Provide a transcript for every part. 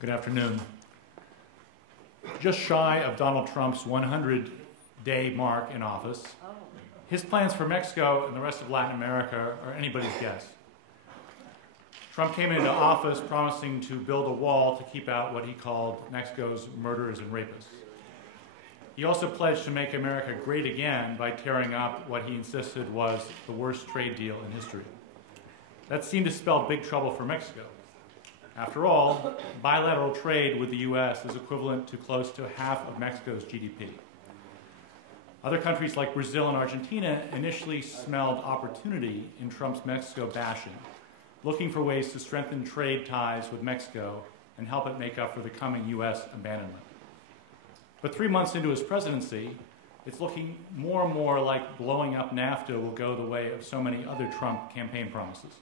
Good afternoon. Just shy of Donald Trump's 100-day mark in office, his plans for Mexico and the rest of Latin America are anybody's guess. Trump came into office promising to build a wall to keep out what he called Mexico's murderers and rapists. He also pledged to make America great again by tearing up what he insisted was the worst trade deal in history. That seemed to spell big trouble for Mexico. After all, bilateral trade with the U.S. is equivalent to close to half of Mexico's GDP. Other countries like Brazil and Argentina initially smelled opportunity in Trump's Mexico bashing, looking for ways to strengthen trade ties with Mexico and help it make up for the coming U.S. abandonment. But 3 months into his presidency, it's looking more and more like blowing up NAFTA will go the way of so many other Trump campaign promises.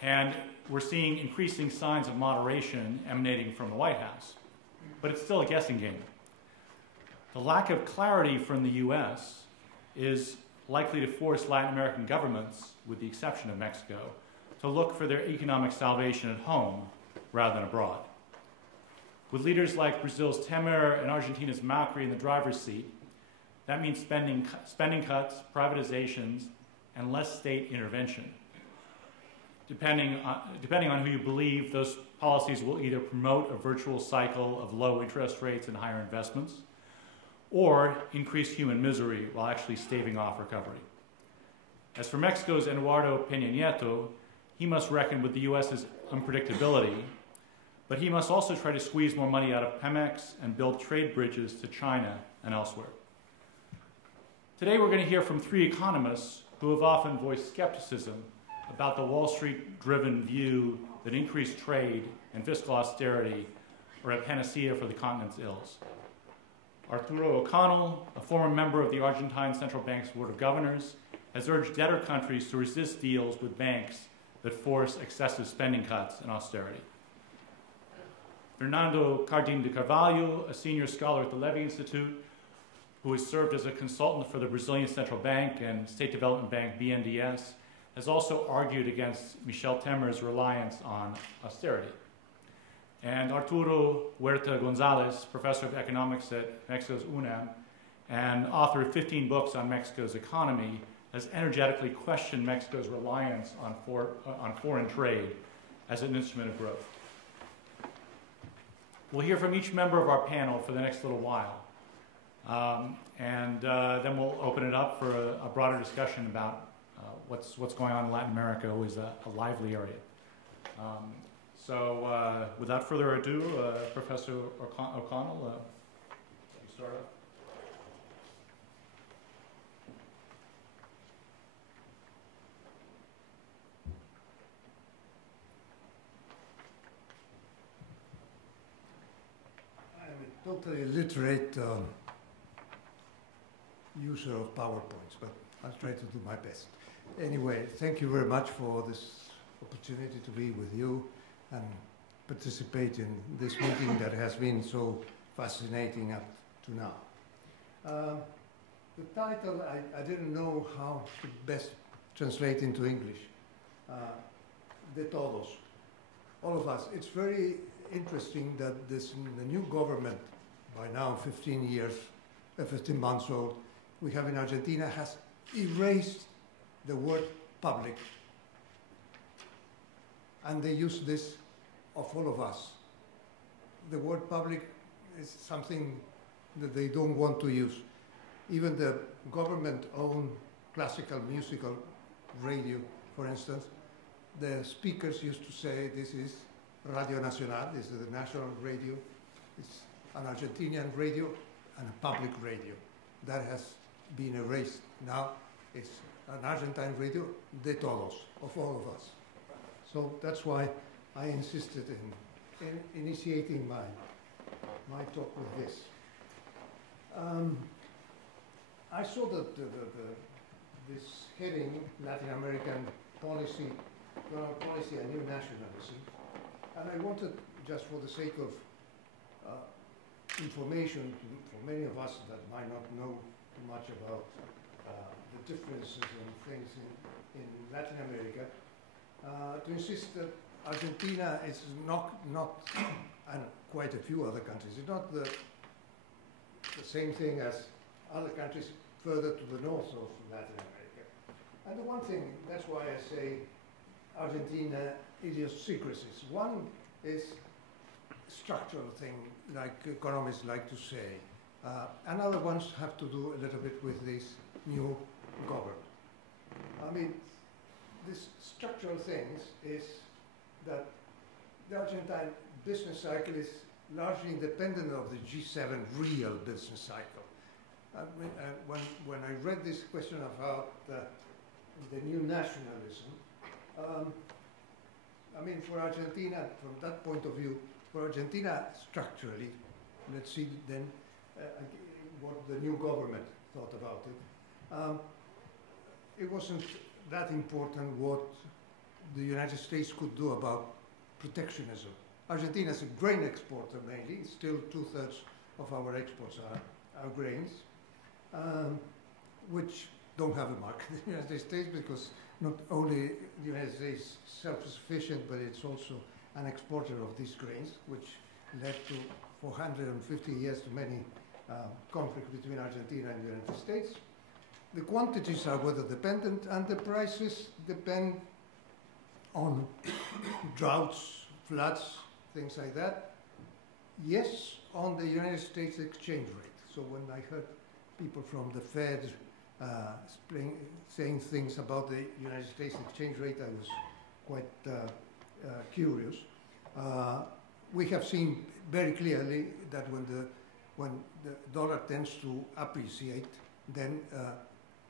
And we're seeing increasing signs of moderation emanating from the White House. But it's still a guessing game. The lack of clarity from the U.S. is likely to force Latin American governments, with the exception of Mexico, to look for their economic salvation at home rather than abroad. With leaders like Brazil's Temer and Argentina's Macri in the driver's seat, that means spending cuts, privatizations, and less state intervention. Depending on who you believe, those policies will either promote a virtual cycle of low interest rates and higher investments, or increase human misery while actually staving off recovery. As for Mexico's Eduardo Peña Nieto, he must reckon with the U.S.'s unpredictability, but he must also try to squeeze more money out of Pemex and build trade bridges to China and elsewhere. Today we're going to hear from three economists who have often voiced skepticism about the Wall Street-driven view that increased trade and fiscal austerity are a panacea for the continent's ills. Arturo O'Connell, a former member of the Argentine Central Bank's Board of Governors, has urged debtor countries to resist deals with banks that force excessive spending cuts and austerity. Fernando Cardim de Carvalho, a senior scholar at the Levy Institute, who has served as a consultant for the Brazilian Central Bank and State Development Bank BNDES, has also argued against Michel Temer's reliance on austerity. And Arturo Huerta González, professor of economics at Mexico's UNAM and author of 15 books on Mexico's economy, has energetically questioned Mexico's reliance on foreign trade as an instrument of growth. We'll hear from each member of our panel for the next little while. Then we'll open it up for a broader discussion about what's going on in Latin America, always a lively area. Without further ado, Professor O'Connell, you start off. I'm a totally illiterate user of PowerPoints, but I'll try to do my best. Anyway, thank you very much for this opportunity to be with you and participate in this meeting that has been so fascinating up to now. The title, I didn't know how to best translate into English. De todos, all of us. It's very interesting that the new government, by now 15 months old, we have in Argentina, has erased the word public. And they use this of all of us. The word public is something that they don't want to use. Even the government-owned classical musical radio, for instance, the speakers used to say this is Radio Nacional, this is the national radio, it's an Argentinian radio and a public radio. That has been erased. Now it's an Argentine radio, de todos, of all of us. So that's why I insisted in initiating my talk with this. I saw that this heading, Latin American policy and new nationalism, and I wanted, just for the sake of information for many of us that might not know too much about the differences and things in Latin America, to insist that Argentina is not and quite a few other countries, it's not the same thing as other countries further to the north of Latin America. And the one thing, that's why I say Argentina idiosyncrasies. One is structural thing, like economists like to say. And other ones have to do a little bit with this new government. I mean, this structural things is that the Argentine business cycle is largely independent of the G7 real business cycle. When I read this question about the new nationalism, I mean, for Argentina, from that point of view, for Argentina structurally, let's see then what the new government thought about it. It wasn't that important what the United States could do about protectionism. Argentina is a grain exporter mainly. Still 2/3 of our exports are grains, which don't have a market in the United States because not only the United States is self-sufficient, but it's also an exporter of these grains, which led to 450 years to many conflict between Argentina and the United States. The quantities are weather dependent and the prices depend on droughts, floods, things like that. Yes, on the United States exchange rate. So when I heard people from the Fed saying things about the United States exchange rate, I was quite curious. We have seen very clearly that when the dollar tends to appreciate, then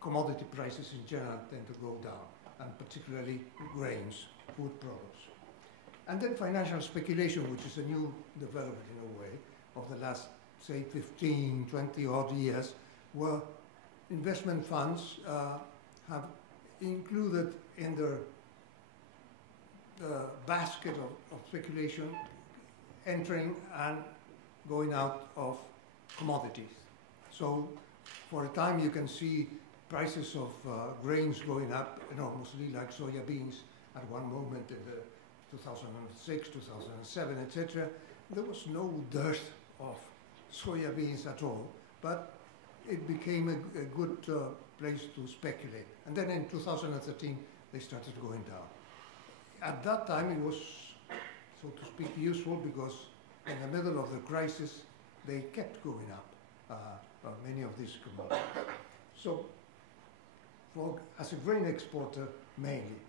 commodity prices in general tend to go down, and particularly grains, food products. And then financial speculation, which is a new development in a way of the last, say, 15, 20 odd years, where investment funds have included in their basket of speculation entering and going out of commodities. So for a time you can see prices of grains going up enormously, like soya beans at one moment in the 2006, 2007, etc. There was no dearth of soya beans at all, but it became a good place to speculate. And then in 2013, they started going down. At that time, it was, so to speak, useful because in the middle of the crisis, they kept going up, many of these commodities. So, as a grain exporter mainly,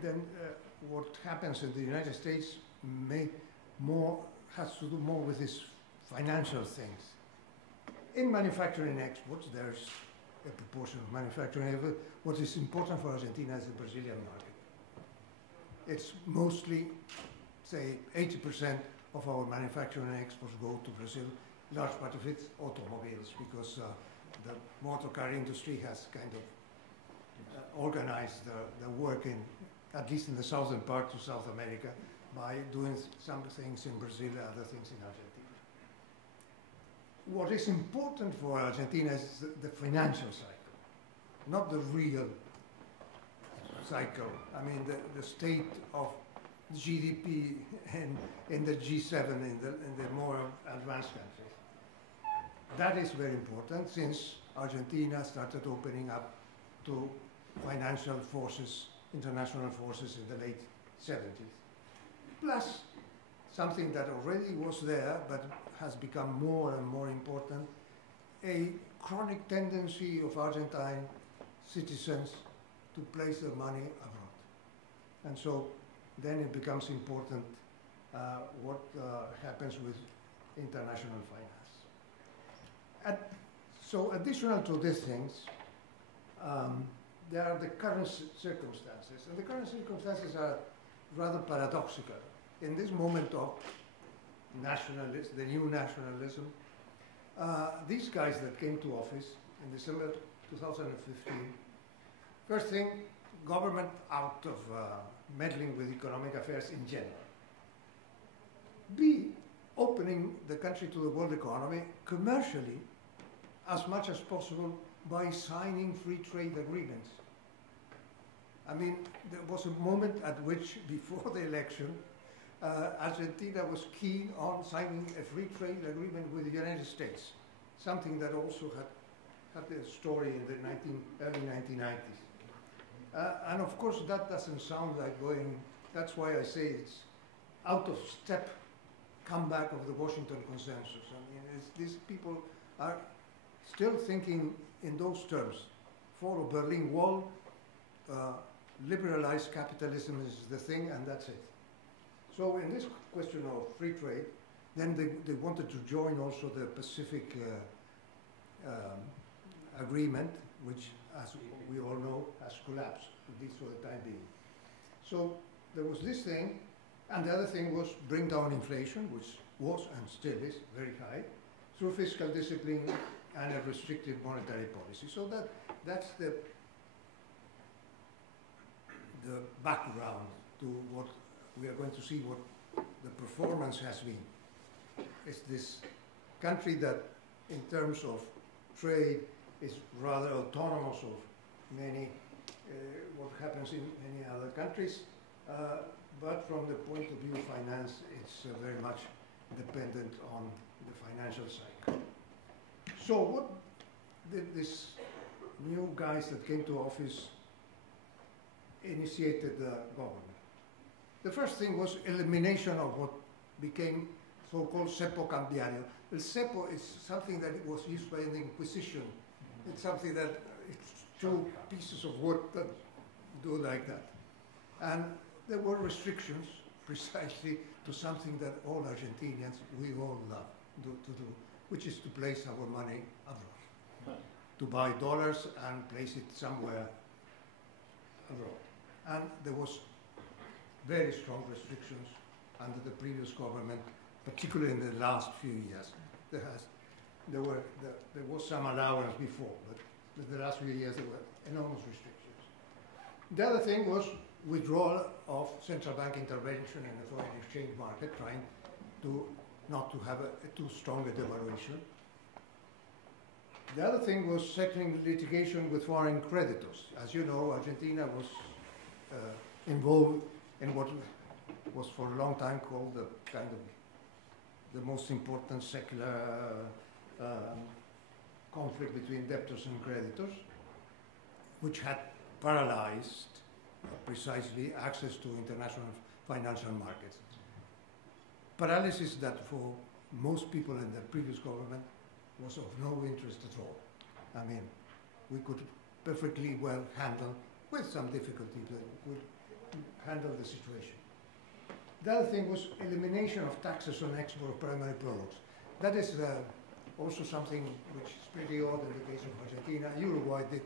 then what happens in the United States has to do more with these financial things. In manufacturing exports, there's a proportion of manufacturing. What is important for Argentina is the Brazilian market. It's mostly, say, 80% of our manufacturing exports go to Brazil. Large part of it, automobiles, because the motor car industry has kind of organized the work in, at least in the southern part of South America, by doing some things in Brazil, other things in Argentina. What is important for Argentina is the financial cycle, not the real cycle. I mean, the state of GDP in the G7, in the more advanced countries. That is very important since Argentina started opening up to financial forces, international forces in the late 70s. Plus, something that already was there but has become more and more important, a chronic tendency of Argentine citizens to place their money abroad. And so then it becomes important what happens with international finance. So additional to these things, there are the current circumstances. And the current circumstances are rather paradoxical. In this moment of nationalism, the new nationalism, these guys that came to office in December 2015, first thing, government out of meddling with economic affairs in general. B, opening the country to the world economy commercially as much as possible by signing free trade agreements. I mean, there was a moment at which, before the election, Argentina was keen on signing a free trade agreement with the United States, something that also had a story in the early 1990s. And of course, that doesn't sound like going, that's why I say it's out of step comeback of the Washington consensus. I mean, these people are still thinking in those terms. For a Berlin Wall, liberalized capitalism is the thing, and that's it. So in this question of free trade, then they wanted to join also the Pacific agreement, which, as we all know, has collapsed, at least for the time being. So there was this thing, and the other thing was bring down inflation, which was and still is very high, through fiscal discipline and a restrictive monetary policy. So that's the background to what we are going to see, what the performance has been. It's this country that, in terms of trade, is rather autonomous of many, what happens in many other countries, but from the point of view of finance, it's very much dependent on the financial cycle. So what did these new guys that came to office initiated the government? The first thing was elimination of what became so-called cepo cambiario. El cepo is something that was used by the Inquisition. It's something that it's two pieces of wood that do like that. And there were restrictions precisely to something that all Argentinians, we all love to do, which is to place our money abroad, to buy dollars and place it somewhere abroad. And there was very strong restrictions under the previous government, particularly in the last few years. There was some allowance before, but in the last few years there were enormous restrictions. The other thing was withdrawal of central bank intervention in the foreign exchange market, trying not to have a too strong a devaluation. The other thing was settling litigation with foreign creditors. As you know, Argentina was involved in what was for a long time called the kind of the most important secular conflict between debtors and creditors, which had paralyzed precisely access to international financial markets. Paralysis that for most people in the previous government was of no interest at all. I mean, we could perfectly well handle, with some difficulty, but we could handle the situation. The other thing was elimination of taxes on export of primary products. That is also something which is pretty odd in the case of Argentina. Uruguay did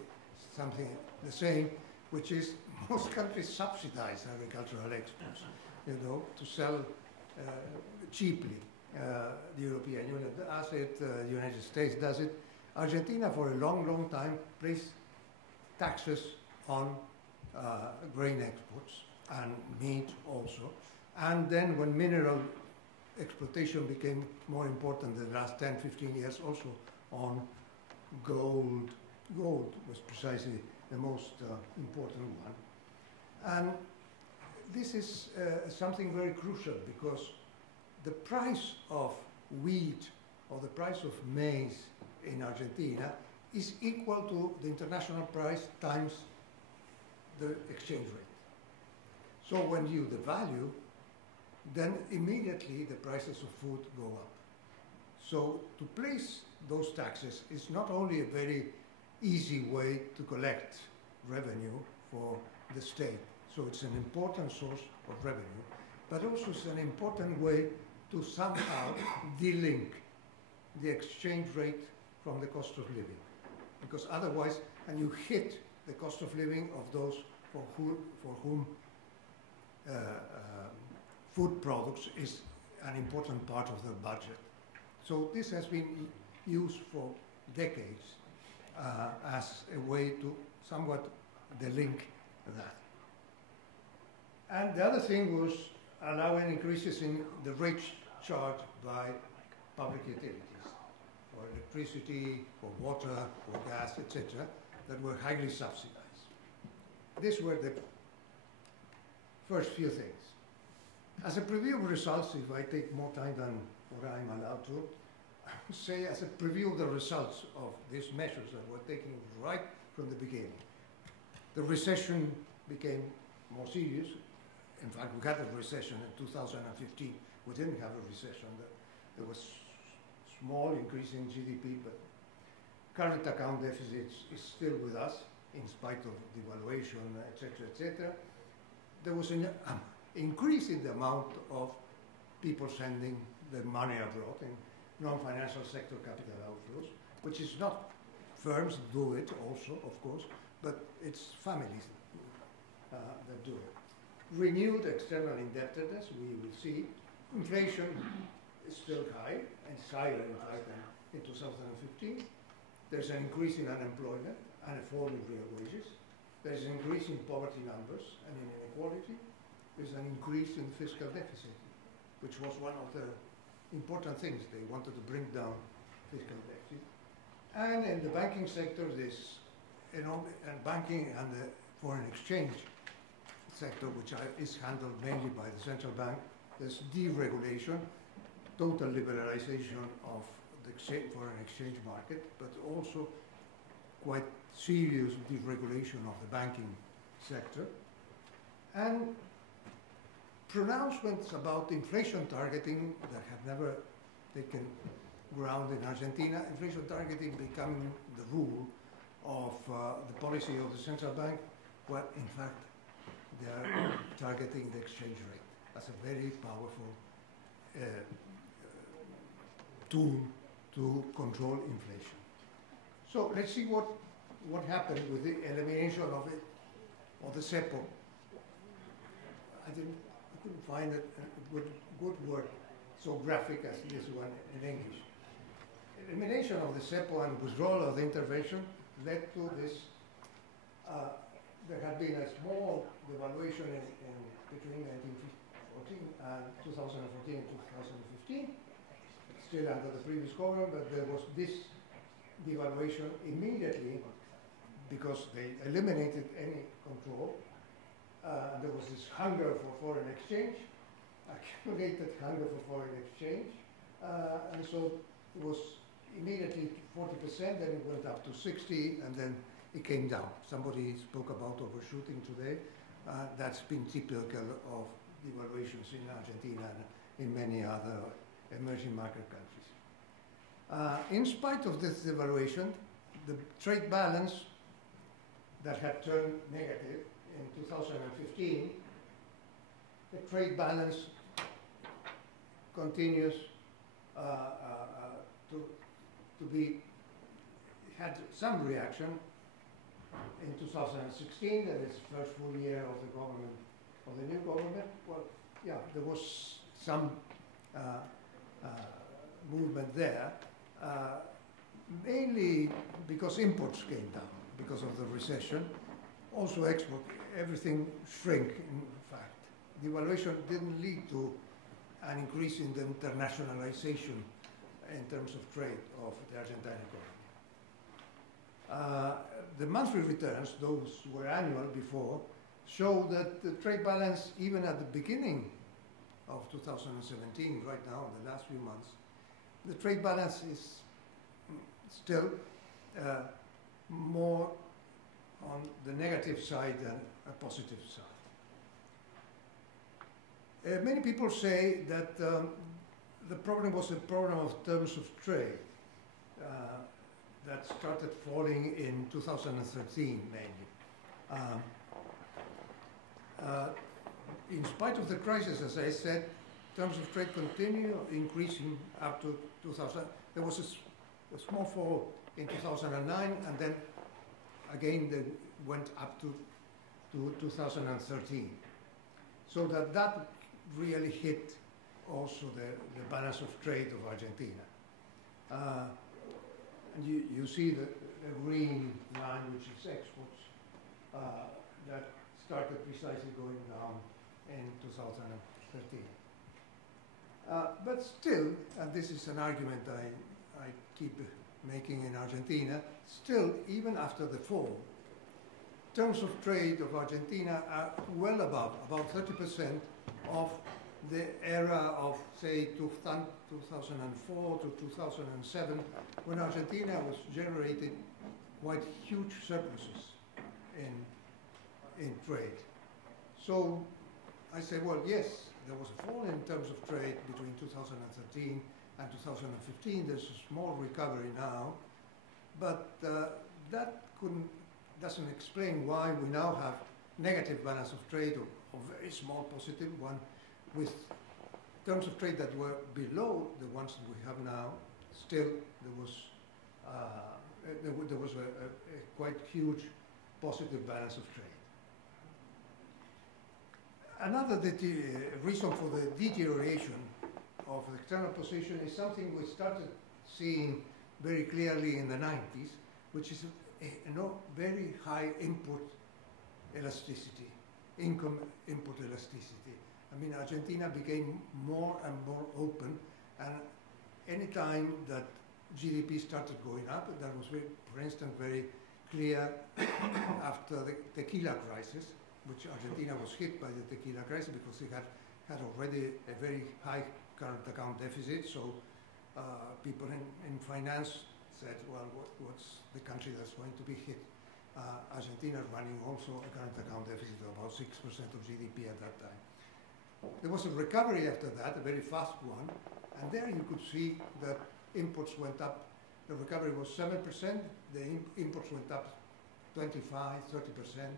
something the same, which is most countries subsidize agricultural exports, to sell cheaply. The European Union does it, the United States does it. Argentina, for a long, long time, placed taxes on grain exports and meat also. And then when mineral exploitation became more important in the last 10, 15 years, also on gold. Gold was precisely the most important one. And this is something very crucial, because the price of wheat or the price of maize in Argentina is equal to the international price times the exchange rate. So when you devalue, then immediately the prices of food go up. So to place those taxes is not only a very easy way to collect revenue for the state, so it's an important source of revenue, but also it's an important way to somehow delink the exchange rate from the cost of living. Because otherwise, and you hit the cost of living of those for whom food products is an important part of the budget. So this has been used for decades as a way to somewhat delink that. And the other thing was allowing increases in the rates charged by public utilities, for electricity, for water, for gas, etc., that were highly subsidized. These were the first few things. As a preview of results, if I take more time than what I'm allowed to, I would say as a preview of the results of these measures that were taken right from the beginning. The recession became more serious. In fact, we had a recession in 2015. We didn't have a recession. There was small increase in GDP, but current account deficits is still with us in spite of devaluation, etc., etc. There was an increase in the amount of people sending their money abroad in non-financial sector capital outflows, which is not firms do it also, of course, but it's families that do it. Renewed external indebtedness, we will see. Inflation is still high, and it's higher in fact than in 2015. There's an increase in unemployment and a fall in real wages. There's an increase in poverty numbers and in inequality. There's an increase in fiscal deficit, which was one of the important things. They wanted to bring down fiscal deficit. And in the banking sector, this and banking and the foreign exchange sector, which is handled mainly by the central bank, there's deregulation, total liberalization of the foreign exchange market, but also quite serious deregulation of the banking sector, and pronouncements about inflation targeting that have never taken ground in Argentina, inflation targeting becoming the rule of the policy of the central bank, where in fact they are targeting the exchange rate as a very powerful tool to control inflation. So let's see what happened with the elimination of it, of the cepo. I couldn't find a good word so graphic as this one in English. Elimination of the cepo and withdrawal of the intervention led to this. There had been a small devaluation between 2014 and 2015, still under the previous government, but there was this devaluation immediately because they eliminated any control. There was this hunger for foreign exchange, accumulated hunger for foreign exchange, and so it was immediately 40%, then it went up to 60%, and then it came down. Somebody spoke about overshooting today. That's been typical of devaluations in Argentina and in many other emerging market countries. In spite of this devaluation, the trade balance that had turned negative in 2015, the trade balance continues to be, had some reaction in 2016, that is first full year of the government, of the new government. Well, yeah, there was some movement there, mainly because imports came down because of the recession. Also export, everything shrank in fact. Devaluation didn't lead to an increase in the internationalization in terms of trade of the Argentine economy. The monthly returns, those were annual before, show that the trade balance, even at the beginning of 2017, right now, in the last few months, the trade balance is still more on the negative side than a positive side. Many people say that the problem was a problem of terms of trade that started falling in 2013 mainly. In spite of the crisis, as I said, terms of trade continue increasing up to 2000. There was a small fall in 2009, and then again they went up to 2013. So that really hit also the balance of trade of Argentina. And you see the green line, which is exports, that started precisely going down in 2013. But still, and this is an argument I keep making in Argentina, still, even after the fall, terms of trade of Argentina are well above, about 30% of the era of, say, 2004 to 2007, when Argentina was generating quite huge surpluses in trade. So I say, well, yes, there was a fall in terms of trade between 2013 and 2015. There's a small recovery now, but that doesn't explain why we now have negative balance of trade, or very small positive one, with terms of trade that were below the ones that we have now. Still, there was a quite huge positive balance of trade. Another reason for the deterioration of the external position is something we started seeing very clearly in the 90s, which is very high input elasticity, income input elasticity. I mean, Argentina became more and more open, and any time that GDP started going up, that was, for instance, very clear after the tequila crisis, which Argentina was hit by the tequila crisis because it had already a very high current account deficit. So people in finance said, well, what's the country that's going to be hit? Argentina running also a current account deficit of about 6% of GDP at that time. There was a recovery after that, a very fast one, and there you could see that imports went up. The recovery was 7%, the imports went up 25, 30%.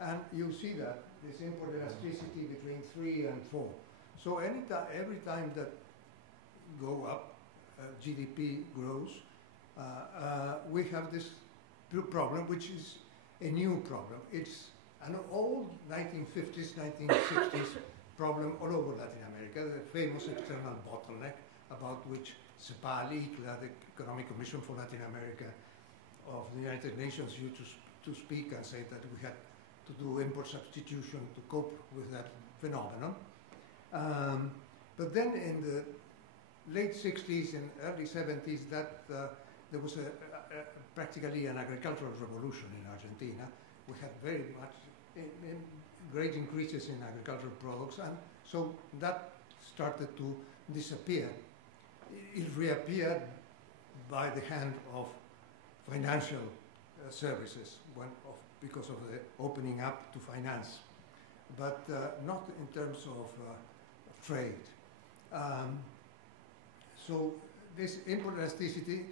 And you see that, this import elasticity between 3 and 4. So every time that go up, GDP grows, we have this problem, which is a new problem. It's an old 1950s, 1960s problem all over Latin America, the famous external bottleneck about which CEPAL, the Economic Commission for Latin America of the United Nations, used to speak and say that we had to do import substitution to cope with that phenomenon. But then in the late 60s and early 70s, there was practically an agricultural revolution in Argentina. We had very much great increases in agricultural products, and so that started to disappear. It reappeared by the hand of financial services because of the opening up to finance, but not in terms of trade. So this import elasticity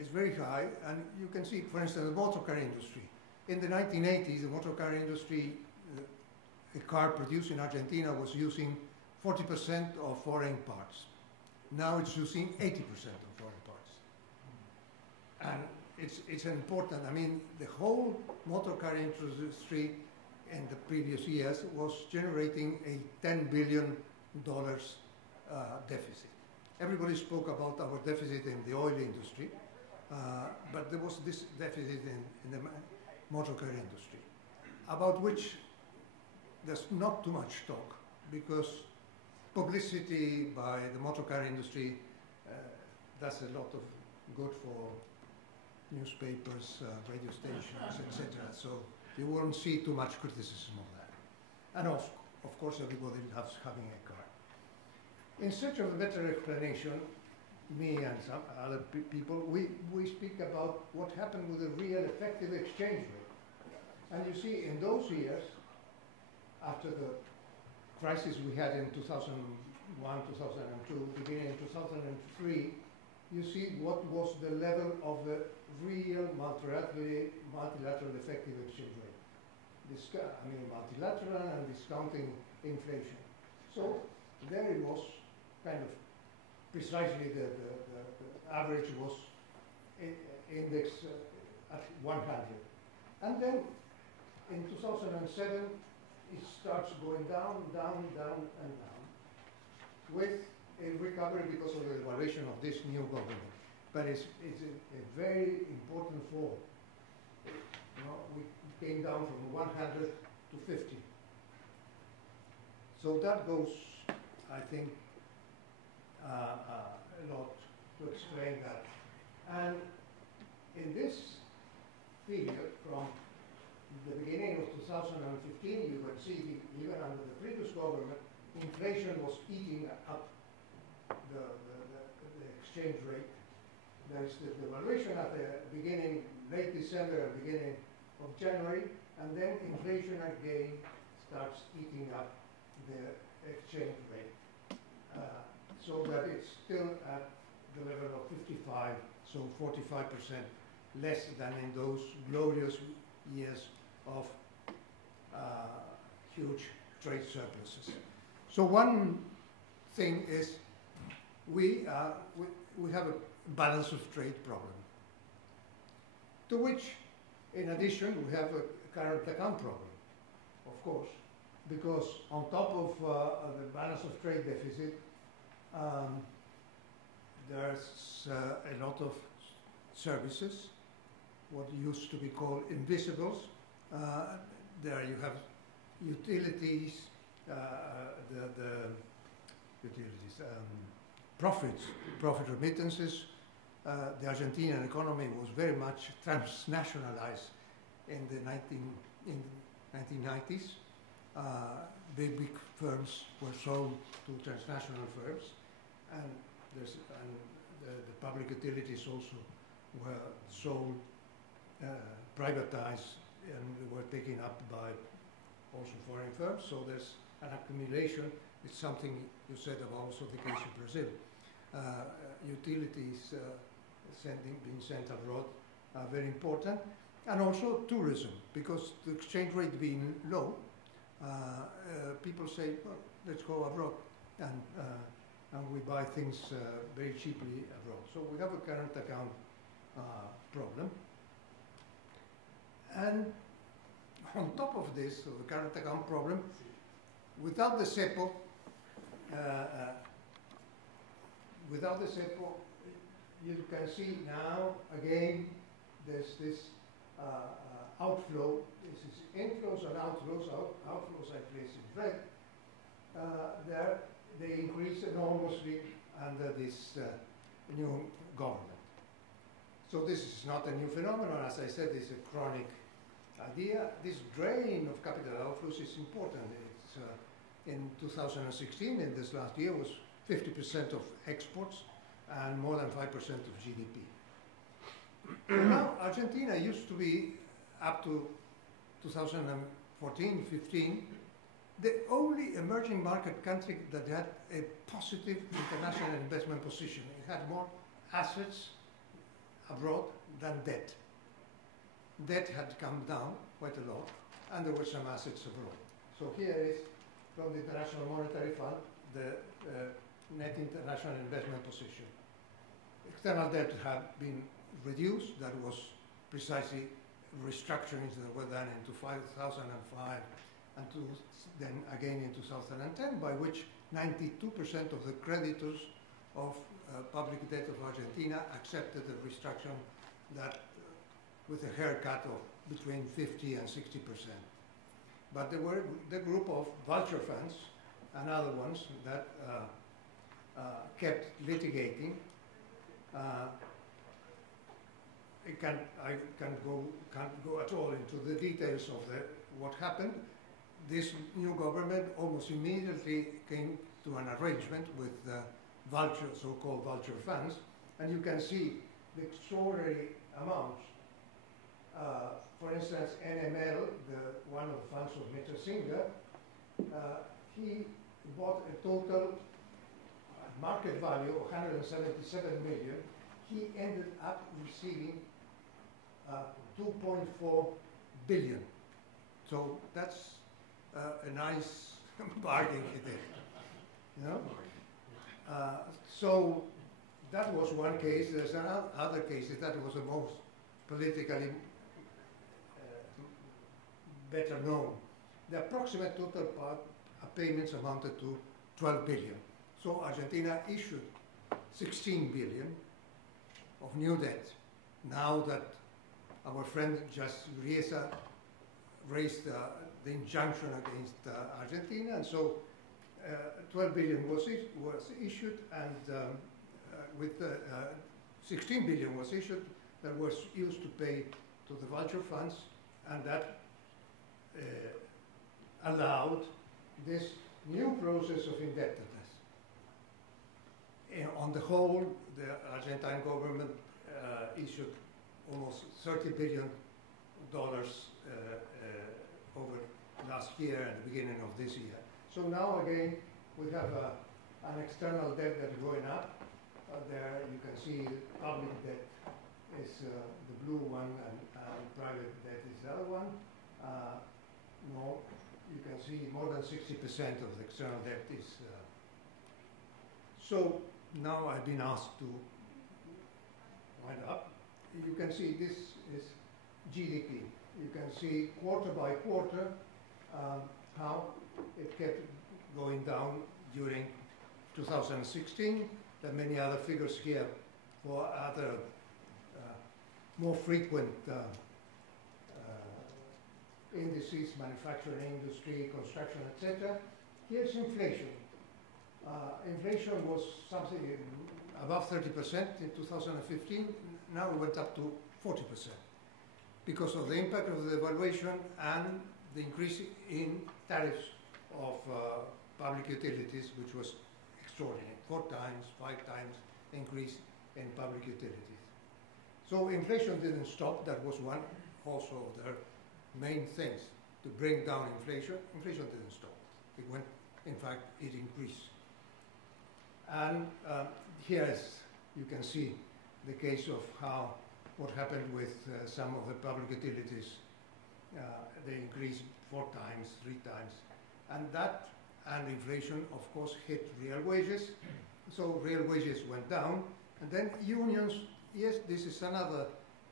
is very high, and you can see, for instance, the motor car industry. In the 1980s, the motor car industry, a car produced in Argentina was using 40% of foreign parts. Now it's using 80% of foreign parts. And it's important, I mean, the whole motor car industry in the previous years was generating a $10 billion deficit. Everybody spoke about our deficit in the oil industry, but there was this deficit in the motor car industry, about which there's not too much talk, because publicity by the motor car industry does a lot of good for newspapers, radio stations, etc. So you won't see too much criticism of that. And of course, everybody loves having a car. In search of a better explanation, me and some other people, we speak about what happened with the real effective exchange rate. And you see, in those years, after the crisis we had in 2001, 2002, beginning in 2003, you see what was the level of the real multilateral effective exchange rate. Multilateral and discounting inflation. So there it was kind of precisely the average was index at 100. And then in 2007, it starts going down, down, down, and down, with a recovery because of the evaluation of this new government. But it's a very important fall. We came down from 100 to 50. So that goes, I think, a lot to explain that. And in this period, from the beginning of 2015, you can see even under the previous government, inflation was eating up the exchange rate. There is the devaluation at the beginning, late December and beginning of January, and then inflation again starts eating up the exchange rate. So that it's still at the level of 55, so 45% less than in those glorious years of huge trade surpluses. So one thing is we have a balance of trade problem, to which, in addition, we have a current account problem, of course, because on top of the balance of trade deficit, there's a lot of services, what used to be called invisibles. There you have utilities, profit remittances. The Argentinian economy was very much transnationalized in the 1990s. Big firms were sold to transnational firms, and the public utilities also were sold, privatized, and were taken up by also foreign firms. So there's an accumulation. It's something you said about also the case of Brazil. Utilities being sent abroad are very important, and also tourism, because the exchange rate being low, people say, well, let's go abroad, and we buy things very cheaply abroad. So we have a current account problem. And on top of this, so the current account problem, without the cepo, you can see now, again, there's this outflow. This is inflows and outflows. Outflows I place in red. They increase enormously under this new government. So this is not a new phenomenon. As I said, it's a chronic idea. This drain of capital outflows is important. It's, in 2016, in this last year, was 50% of exports and more than 5% of GDP. Now, Argentina used to be, up to 2014-15, the only emerging market country that had a positive international investment position. It had more assets abroad than debt. Debt had come down quite a lot, and there were some assets abroad. So here is, from the International Monetary Fund, the net international investment position. External debt had been reduced. That was precisely restructurings that were done in 2005 and then again in 2010, by which 92% of the creditors of public debt of Argentina accepted the restructuring that with a haircut of between 50 and 60%. But there were the group of vulture funds and other ones that kept litigating. I can't go at all into the details of what happened. This new government almost immediately came to an arrangement with vulture, so-called vulture funds, and you can see the extraordinary amounts. For instance, NML, one of the funds of Mr. Singer, he bought a total market value of 177 million. He ended up receiving 2.4 billion. So that's a nice bargain he did. You know? So that was one case. There's other cases that was the most politically better known. The approximate total payments amounted to 12 billion. So Argentina issued 16 billion of new debt. Now that our friend Riesa raised the injunction against Argentina, and so 12 billion was issued, and with 16 billion was issued that was used to pay to the vulture funds, and that allowed this new process of indebtedness. On the whole, the Argentine government issued almost $30 billion over last year and the beginning of this year. So now again, we have an external debt that's going up. There you can see public debt is the blue one, and private debt is the other one. No, you can see more than 60% of the external debt is. So now I've been asked to wind up. You can see this is GDP. You can see quarter by quarter how it kept going down during 2016. There are many other figures here for other more frequent indices, manufacturing industry, construction, etc. Here's inflation. Inflation was something above 30% in 2015. Now it went up to 40% because of the impact of the devaluation and the increase in tariffs of public utilities, which was extraordinary. 4 times, 5 times increase in public utilities. So inflation didn't stop. That was one also of their main things to bring down inflation. Inflation didn't stop. It went, in fact, it increased. And here is, you can see the case of what happened with some of the public utilities. They increased 4 times, 3 times. And inflation, of course, hit real wages. So real wages went down. And then unions, yes, this is another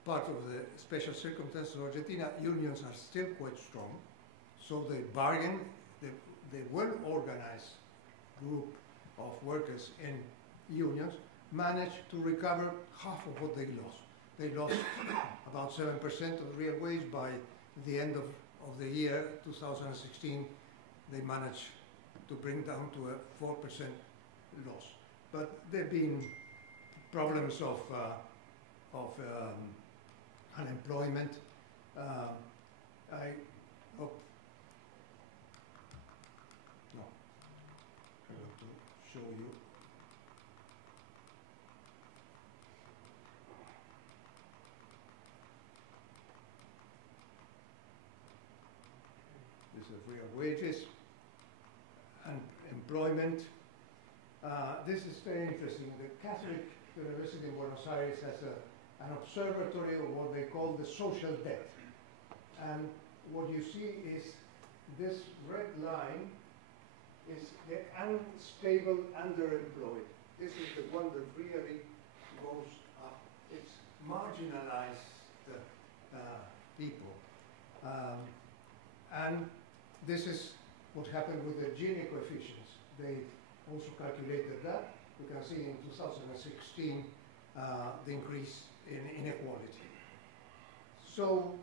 part of the special circumstances of Argentina. Unions are still quite strong. So they bargain, the well-organized group of workers in unions managed to recover half of what they lost. They lost about 7% of real wage. By the end of the year 2016, they managed to bring down to a 4% loss. But there have been problems of unemployment. I hope, no, I'm going to show you. This is real wages and employment. This is very interesting. The Catholic University of Buenos Aires has an observatory of what they call the social debt. And what you see is this red line is the unstable underemployed. This is the one that really goes up. It's marginalized people. And this is what happened with the Gini coefficients. They also calculated that. You can see in 2016 the increase in inequality. So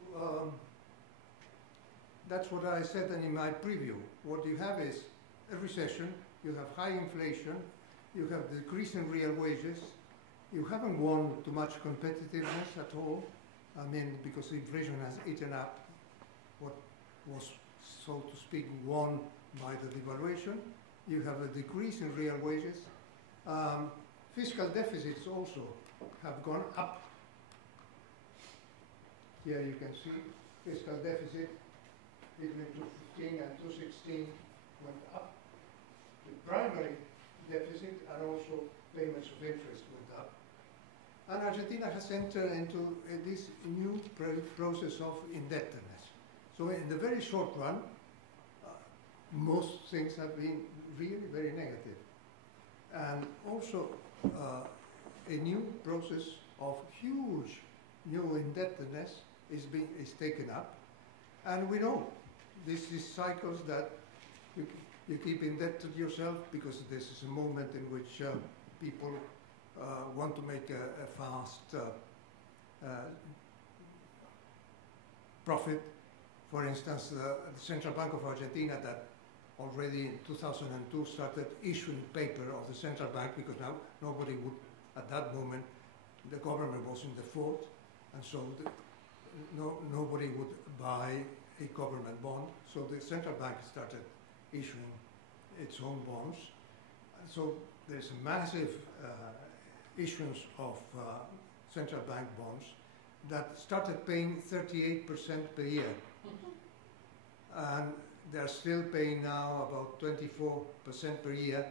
that's what I said in my preview. What you have is a recession, you have high inflation, you have decrease in real wages, you haven't won too much competitiveness at all. I mean, because the inflation has eaten up what was, so to speak, won by the devaluation. You have a decrease in real wages. Fiscal deficits also have gone up. Here you can see fiscal deficit between 2015 and 2016 went up. The primary deficit and also payments of interest went up. And Argentina has entered into this new process of indebtedness. So in the very short run, most things have been really very negative. And also a new process of huge new indebtedness is taken up. And we know this is cycles that you keep indebted yourself because this is a moment in which people want to make a fast profit. For instance, the Central Bank of Argentina that already in 2002 started issuing paper of the central bank because now nobody would, at that moment, the government was in default, and so nobody would buy a government bond. So the central bank started issuing its own bonds. And so there's a massive issuance of central bank bonds that started paying 38% per year. And they're still paying now about 24% per year.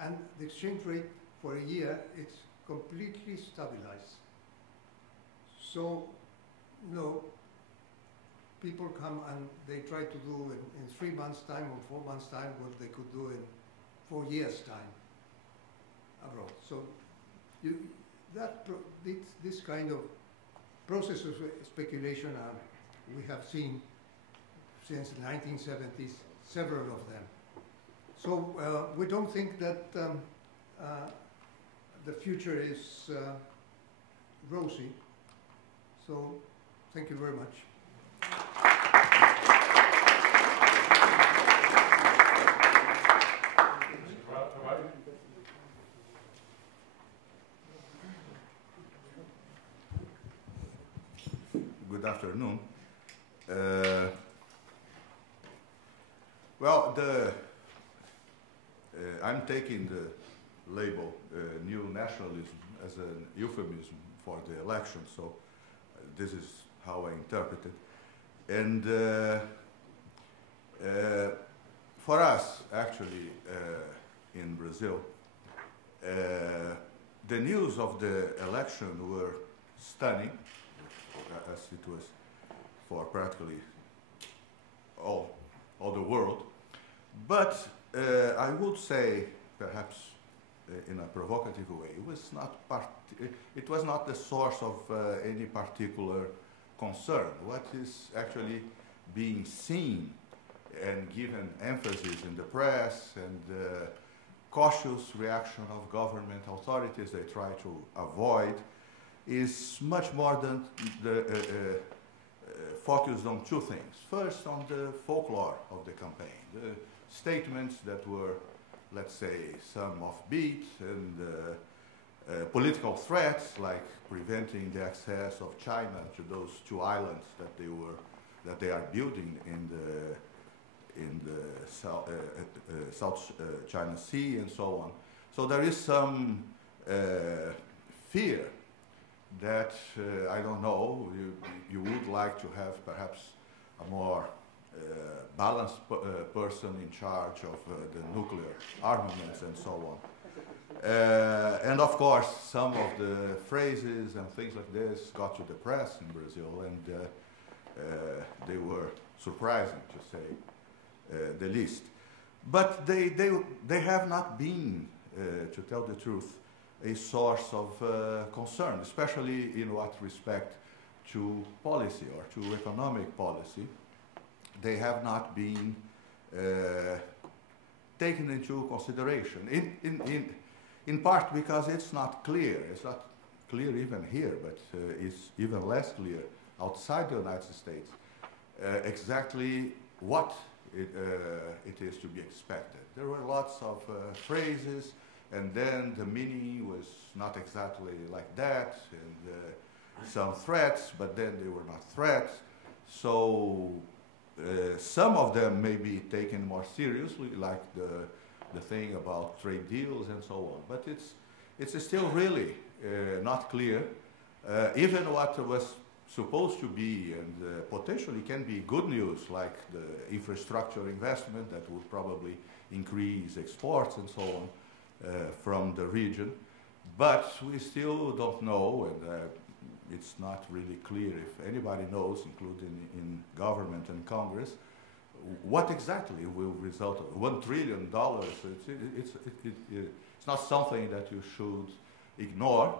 And the exchange rate for a year, it's completely stabilized. So, people come and they try to do in 3 months' time or 4 months' time what they could do in 4 years' time abroad. So this kind of process of speculation we have seen since the 1970s, several of them. So we don't think that the future is rosy. So thank you very much. Good afternoon. Well, I'm taking the label new nationalism as an euphemism for the election, so this is how I interpret it. And for us, actually, in Brazil, the news of the election were stunning, as it was for practically all the world. But I would say, perhaps in a provocative way, it was not the source of any particular concern. What is actually being seen and given emphasis in the press and cautious reaction of government authorities they try to avoid is much more than focused on two things. First, on the folklore of the campaign, the statements that were, let's say, some offbeat and political threats like preventing the access of China to those two islands that they are building in the South China Sea and so on. So there is some fear that, I don't know, you would like to have perhaps a more balanced person in charge of the nuclear armaments and so on. And of course, some of the phrases and things like this got to the press in Brazil, and they were surprising, to say the least. But they have not been, to tell the truth, a source of concern, especially in what respect to policy or to economic policy. They have not been taken into consideration, in part because it's not clear. It's not clear even here, but it's even less clear outside the United States exactly what it is to be expected. There were lots of phrases, and then the meaning was not exactly like that, and some threats, but then they were not threats. So some of them may be taken more seriously, like the thing about trade deals and so on. But it's still really not clear. Even what was supposed to be and potentially can be good news, like the infrastructure investment that would probably increase exports and so on from the region. But we still don't know, and it's not really clear if anybody knows, including in government and Congress, what exactly will result of $1 trillion. It's not something that you should ignore,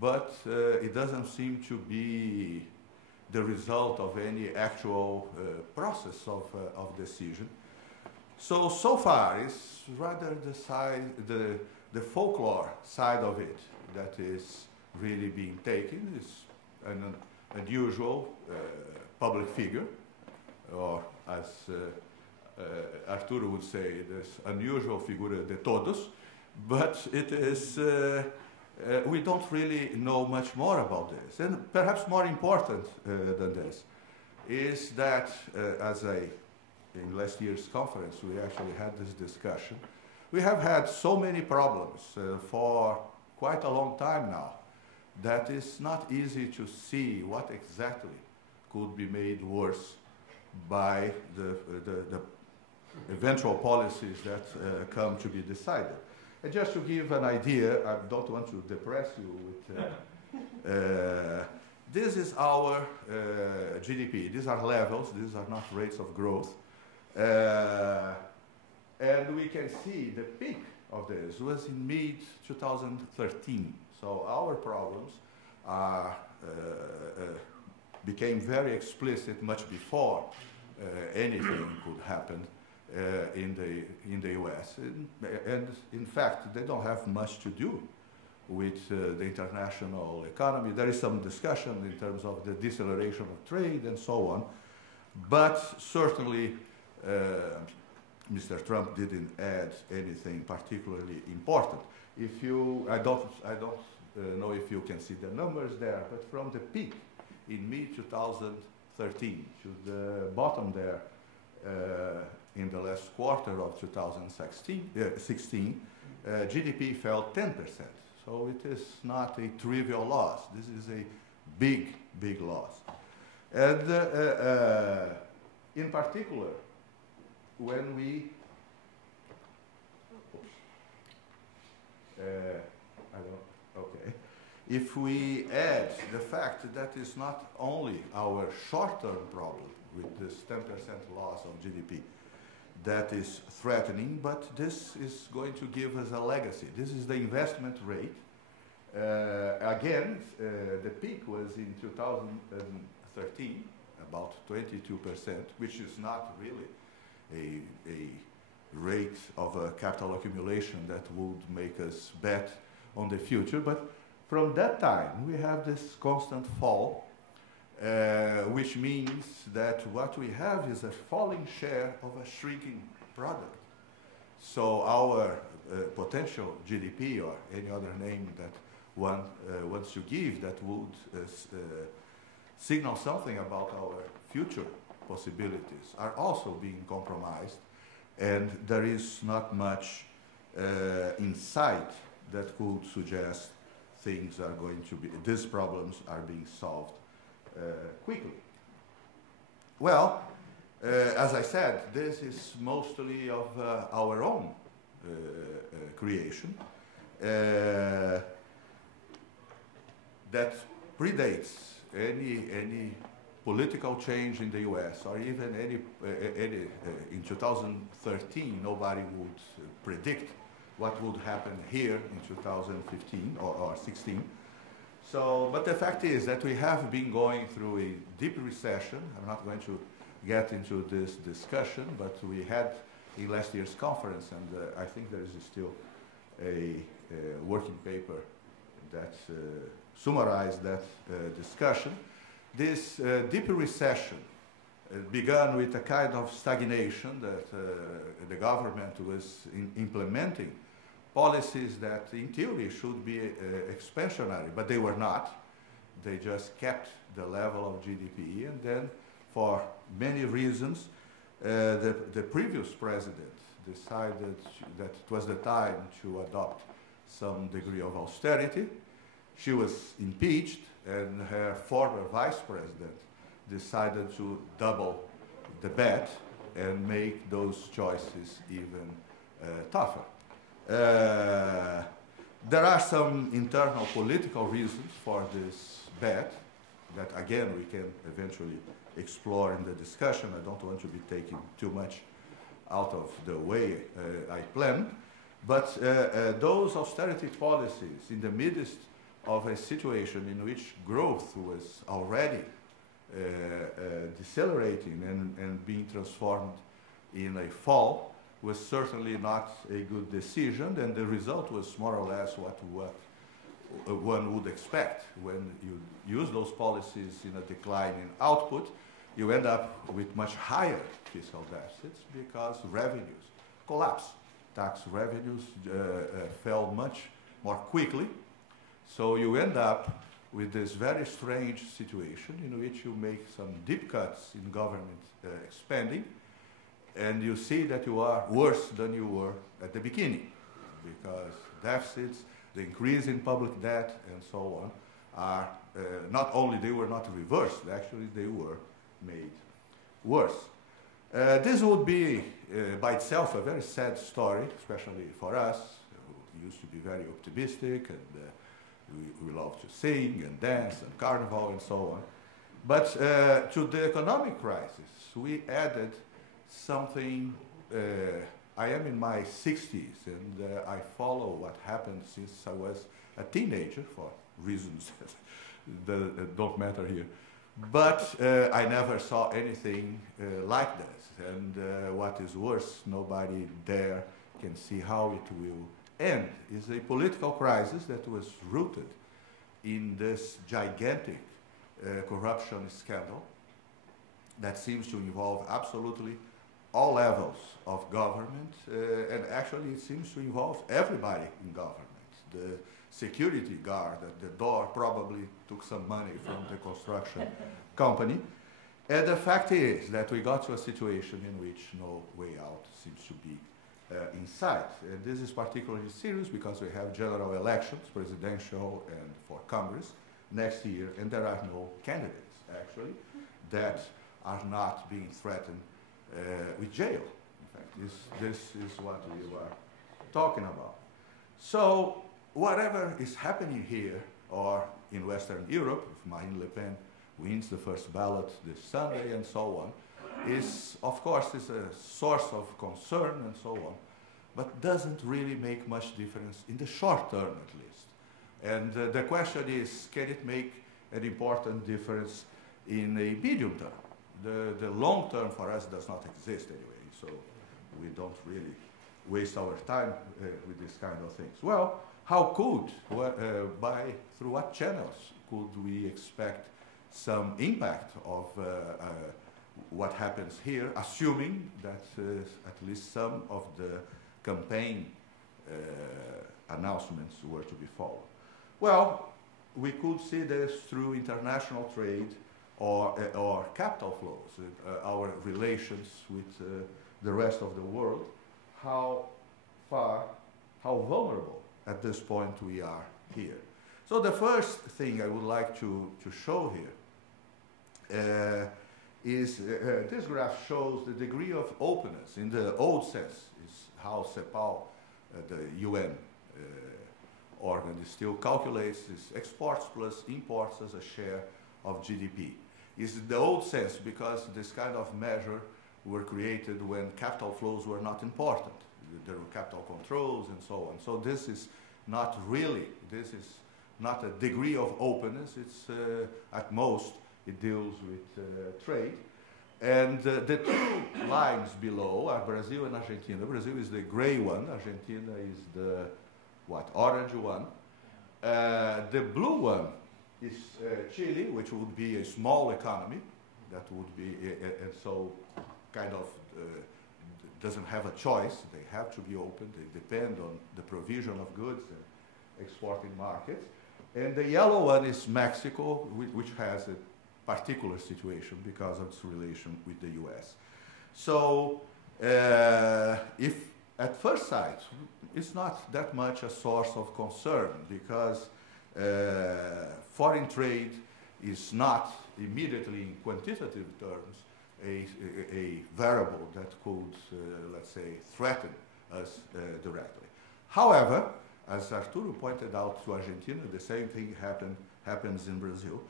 but it doesn't seem to be the result of any actual process of decision. So far, it's rather the folklore side of it that is really being taken. It's an unusual public figure, or as Arturo would say, this unusual figura de todos, but it is, we don't really know much more about this. And perhaps more important than this, is that, in last year's conference, we actually had this discussion. We have had so many problems for quite a long time now that it's not easy to see what exactly could be made worse by the eventual policies that come to be decided. And just to give an idea, I don't want to depress you with this is our GDP. These are levels, these are not rates of growth. And we can see the peak of this was in mid-2013. So our problems are, became very explicit much before anything could happen in the US. And in fact, they don't have much to do with the international economy. There is some discussion in terms of the deceleration of trade and so on, but certainly Mr. Trump didn't add anything particularly important. If you, I don't know if you can see the numbers there, but from the peak in mid-2013 to the bottom there in the last quarter of 2016, GDP fell 10%. So it is not a trivial loss. This is a big, big loss. And in particular, when we, if we add the fact that it's not only our short-term problem with this 10% loss of GDP that is threatening, but this is going to give us a legacy. This is the investment rate. Again, the peak was in 2013, about 22%, which is not really a rate of capital accumulation that would make us bet on the future. But from that time, we have this constant fall, which means that what we have is a falling share of a shrinking product. So our potential GDP, or any other name that one wants to give, that would signal something about our future possibilities, are also being compromised, and there is not much insight that could suggest things are going to be, these problems are being solved quickly. Well, as I said, this is mostly of our own creation that predates any political change in the U.S. or even any in 2013, nobody would predict what would happen here in 2015 or 16. So, but the fact is that we have been going through a deep recession. I'm not going to get into this discussion, but we had in last year's conference, and I think there is still a working paper that summarized that discussion. This deep recession began with a kind of stagnation that the government was implementing policies that in theory should be expansionary, but they were not. They just kept the level of GDP, and then for many reasons, the previous president decided that it was the time to adopt some degree of austerity. She was impeached, and her former vice president decided to double the bet and make those choices even tougher. There are some internal political reasons for this bet that, again, we can eventually explore in the discussion. I don't want to be taking too much out of the way I planned, but those austerity policies in the midst of a situation in which growth was already decelerating and being transformed in a fall was certainly not a good decision, and the result was more or less what one would expect. When you use those policies in a decline in output, you end up with much higher fiscal deficits because revenues collapse. Tax revenues fell much more quickly, so you end up with this very strange situation in which you make some deep cuts in government spending, and you see that you are worse than you were at the beginning, because deficits, the increase in public debt, and so on, are not only they were not reversed, actually they were made worse. This would be by itself a very sad story, especially for us, who used to be very optimistic, and we love to sing and dance and carnival and so on. But to the economic crisis, we added something. I am in my 60s, and I follow what happened since I was a teenager for reasons that don't matter here. But I never saw anything like this. And what is worse, nobody there can see how it will end. It's a political crisis that was rooted in this gigantic corruption scandal that seems to involve absolutely all levels of government, and actually it seems to involve everybody in government. The security guard at the door probably took some money from the construction company. And the fact is that we got to a situation in which no way out seems to be in sight. And this is particularly serious because we have general elections, presidential and for Congress, next year, and there are no candidates, actually, that are not being threatened with jail. In fact, this is what we are talking about. So whatever is happening here or in Western Europe, if Marine Le Pen wins the first ballot this Sunday and so on, is, of course, is a source of concern and so on, but doesn't really make much difference in the short term, at least. And the question is, can it make an important difference in a medium term? The long term for us does not exist anyway, so we don't really waste our time with these kind of things. Well, how could, through what channels could we expect some impact of what happens here, assuming that at least some of the campaign announcements were to be followed? Well, we could see this through international trade or capital flows, our relations with the rest of the world, how vulnerable at this point we are here. So the first thing I would like to show here is this graph shows the degree of openness in the old sense, is how CEPAL, the UN organ, still calculates this exports plus imports as a share of GDP. Is the old sense because this kind of measure were created when capital flows were not important. There were capital controls and so on. So this is not really, this is not a degree of openness. It's at most, it deals with trade. And the two lines below are Brazil and Argentina. Brazil is the gray one. Argentina is the, orange one. The blue one is Chile, which would be a small economy. That would be, and so kind of doesn't have a choice. They have to be open. They depend on the provision of goods and exporting markets. And the yellow one is Mexico, which has a particular situation because of its relation with the US. So if at first sight, it's not that much a source of concern because foreign trade is not immediately in quantitative terms a variable that could, let's say, threaten us directly. However, as Arturo pointed out to Argentina, the same thing happens in Brazil.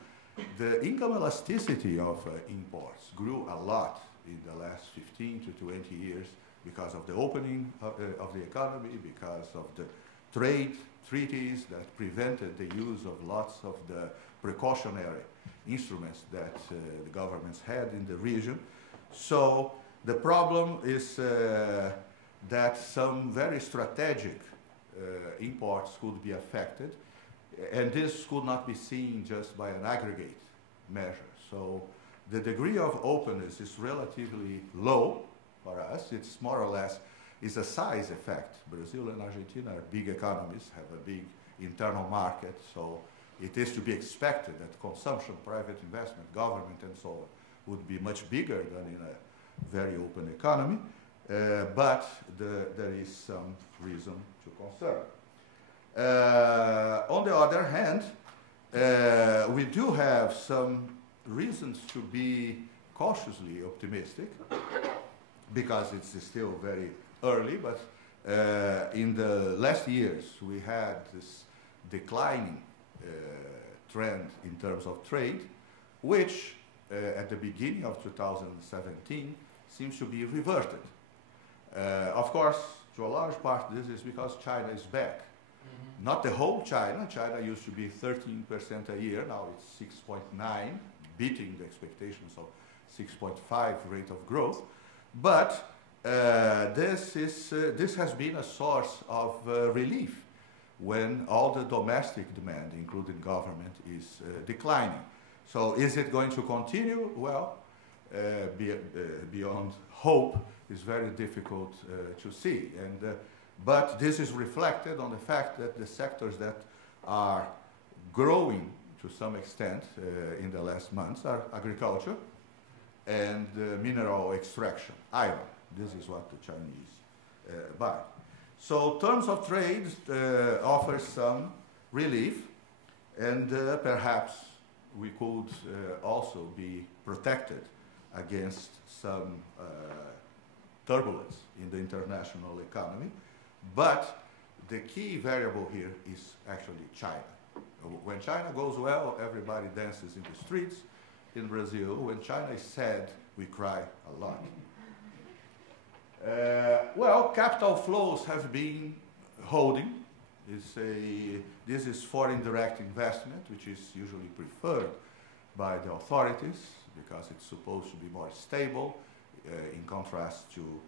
The income elasticity of imports grew a lot in the last 15 to 20 years because of the opening of the economy, because of the trade treaties that prevented the use of lots of the precautionary instruments that the governments had in the region. So the problem is that some very strategic imports could be affected, and this could not be seen just by an aggregate measure. So the degree of openness is relatively low for us. It's more or less is a size effect. Brazil and Argentina are big economies, have a big internal market, so it is to be expected that consumption, private investment, government, and so on would be much bigger than in a very open economy, but there is some reason to concern. On the other hand, we do have some reasons to be cautiously optimistic, because it's still very early, but in the last years we had this declining trend in terms of trade, which at the beginning of 2017 seems to be reverted. Of course, to a large part this is because China is back. Not the whole China. China used to be 13% a year, now it's 6.9, beating the expectations of 6.5 rate of growth. But this has been a source of relief when all the domestic demand, including government, is declining. So is it going to continue? Well, beyond hope is very difficult to see. But this is reflected on the fact that the sectors that are growing to some extent in the last months are agriculture and mineral extraction, iron. This is what the Chinese buy. So terms of trade offer some relief, and perhaps we could also be protected against some turbulence in the international economy. But the key variable here is actually China. When China goes well, everybody dances in the streets. In Brazil, when China is sad, we cry a lot. Well, capital flows have been holding. This is foreign direct investment, which is usually preferred by the authorities because it's supposed to be more stable in contrast to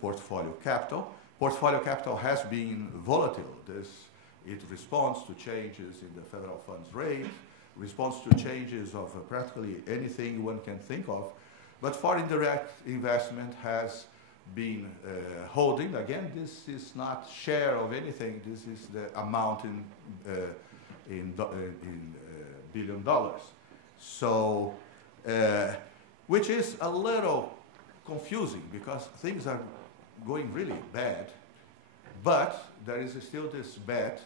portfolio capital. Portfolio capital has been volatile. It responds to changes in the federal funds rate, responds to changes of practically anything one can think of. But foreign direct investment has been holding. Again, this is not share of anything. This is the amount in billion dollars. So, which is a little confusing because things are going really bad, but there is still this bet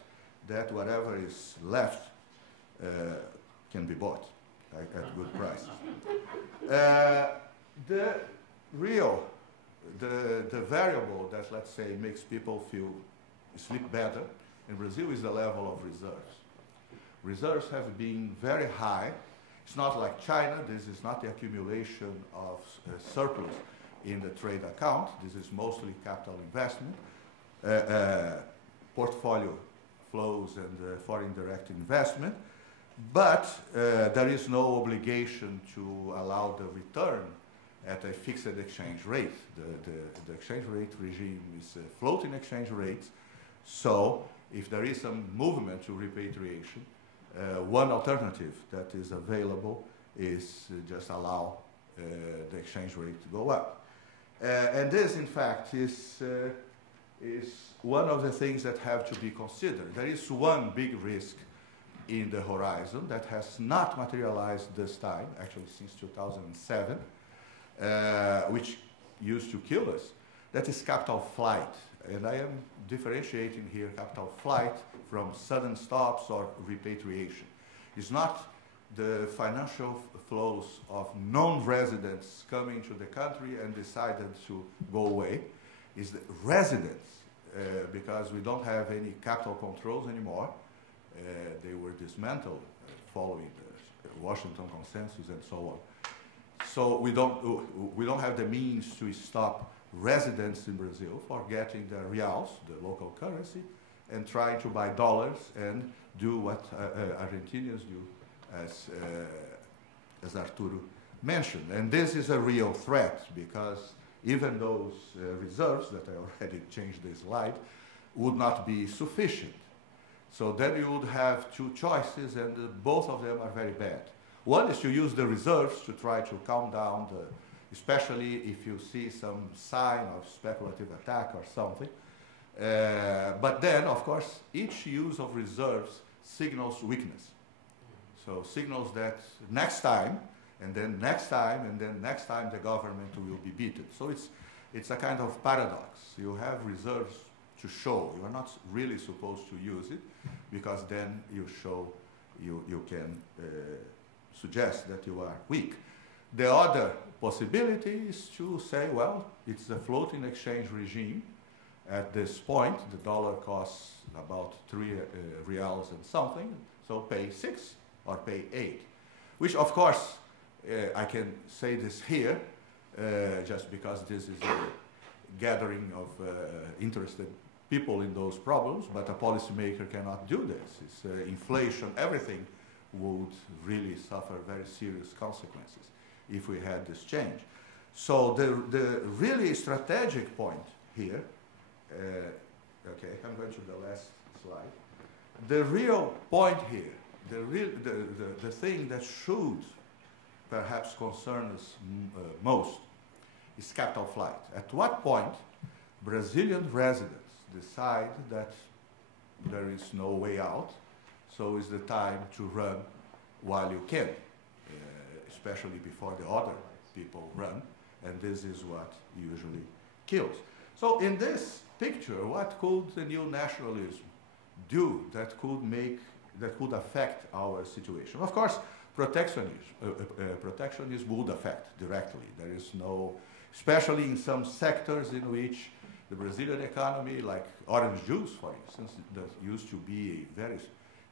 that whatever is left can be bought at good prices. The variable that, let's say, makes people sleep better in Brazil is the level of reserves. Reserves have been very high. It's not like China. This is not the accumulation of surplus in the trade account. This is mostly capital investment, portfolio flows and foreign direct investment. But there is no obligation to allow the return at a fixed exchange rate. The exchange rate regime is floating exchange rates. So if there is some movement to repatriation, one alternative that is available is just allow the exchange rate to go up. And this, in fact, is one of the things that have to be considered. There is one big risk in the horizon that has not materialized this time, actually since 2007, which used to kill us. That is capital flight. And I am differentiating here capital flight from sudden stops or repatriation. It's not the financial flows of non-residents coming to the country and decided to go away. It's the residents, because we don't have any capital controls anymore. They were dismantled following the Washington Consensus and so on. So we don't have the means to stop residents in Brazil for getting the reals, the local currency, and trying to buy dollars and do what Argentinians do, as Arturo mentioned. And this is a real threat because even those reserves that I already changed the slide would not be sufficient. So then you would have two choices, and both of them are very bad. One is to use the reserves to try to calm down, especially if you see some sign of speculative attack or something. But then, of course, each use of reserves signals weakness. So signals that next time, and then next time, and then next time the government will be beaten. So it's a kind of paradox. You have reserves to show. You are not really supposed to use it, because then you show, you can suggest that you are weak. The other possibility is to say, well, it's a floating exchange regime. At this point, the dollar costs about 3 reals and something, so pay 6 or pay 8. Which, of course, I can say this here, just because this is a gathering of interested people in those problems, but a policymaker cannot do this. It's inflation, everything would really suffer very serious consequences if we had this change. So the really strategic point here, okay, I'm going to the last slide. The real point here, the thing that should perhaps concern us most is capital flight. At what point Brazilian residents decide that there is no way out, so it's the time to run while you can, especially before the other people run, and this is what usually kills. So in this picture, what could the new nationalism do that could affect our situation? Of course, protectionism would affect directly. There is no, especially in some sectors in which the Brazilian economy, like orange juice, for instance, that used to be a very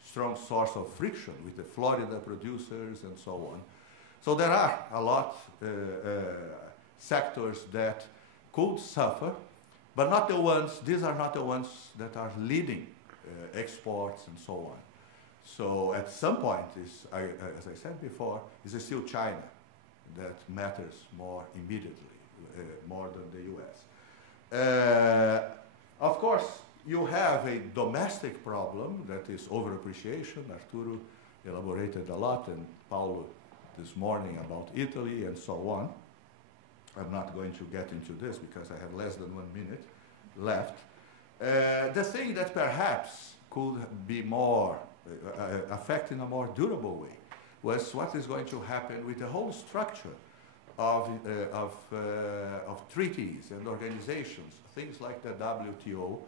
strong source of friction with the Florida producers and so on. So there are a lot sectors that could suffer, but not the ones, these are not the ones that are leading exports and so on. So at some point, as I said before, it's still China that matters more immediately, more than the US. Of course, you have a domestic problem that is overappreciation. Arturo elaborated a lot, and Paulo this morning about Italy and so on. I'm not going to get into this because I have less than 1 minute left. The thing that perhaps could be more affect in a more durable way was what is going to happen with the whole structure of treaties and organizations, things like the WTO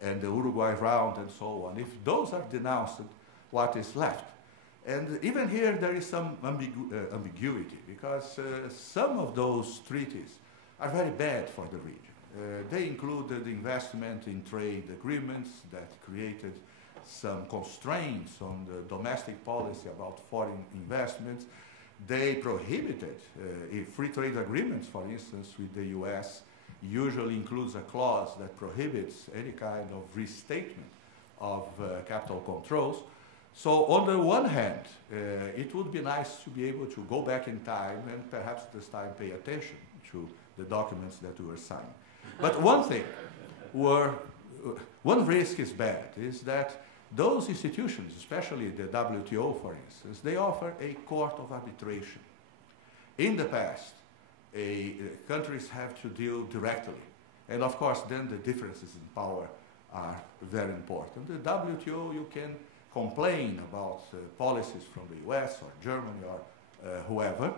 and the Uruguay round and so on. If those are denounced, what is left? And even here there is some ambiguity, because some of those treaties are very bad for the region. They included investment in trade agreements that created some constraints on the domestic policy about foreign investments. They prohibited free trade agreements, for instance, with the US, usually includes a clause that prohibits any kind of restatement of capital controls. So on the one hand, it would be nice to be able to go back in time and perhaps this time pay attention to the documents that were signed. But one thing, one risk is bad, is that those institutions, especially the WTO, for instance, they offer a court of arbitration. In the past, countries have to deal directly. And of course, then the differences in power are very important. The WTO, you can complain about policies from the US or Germany or whoever,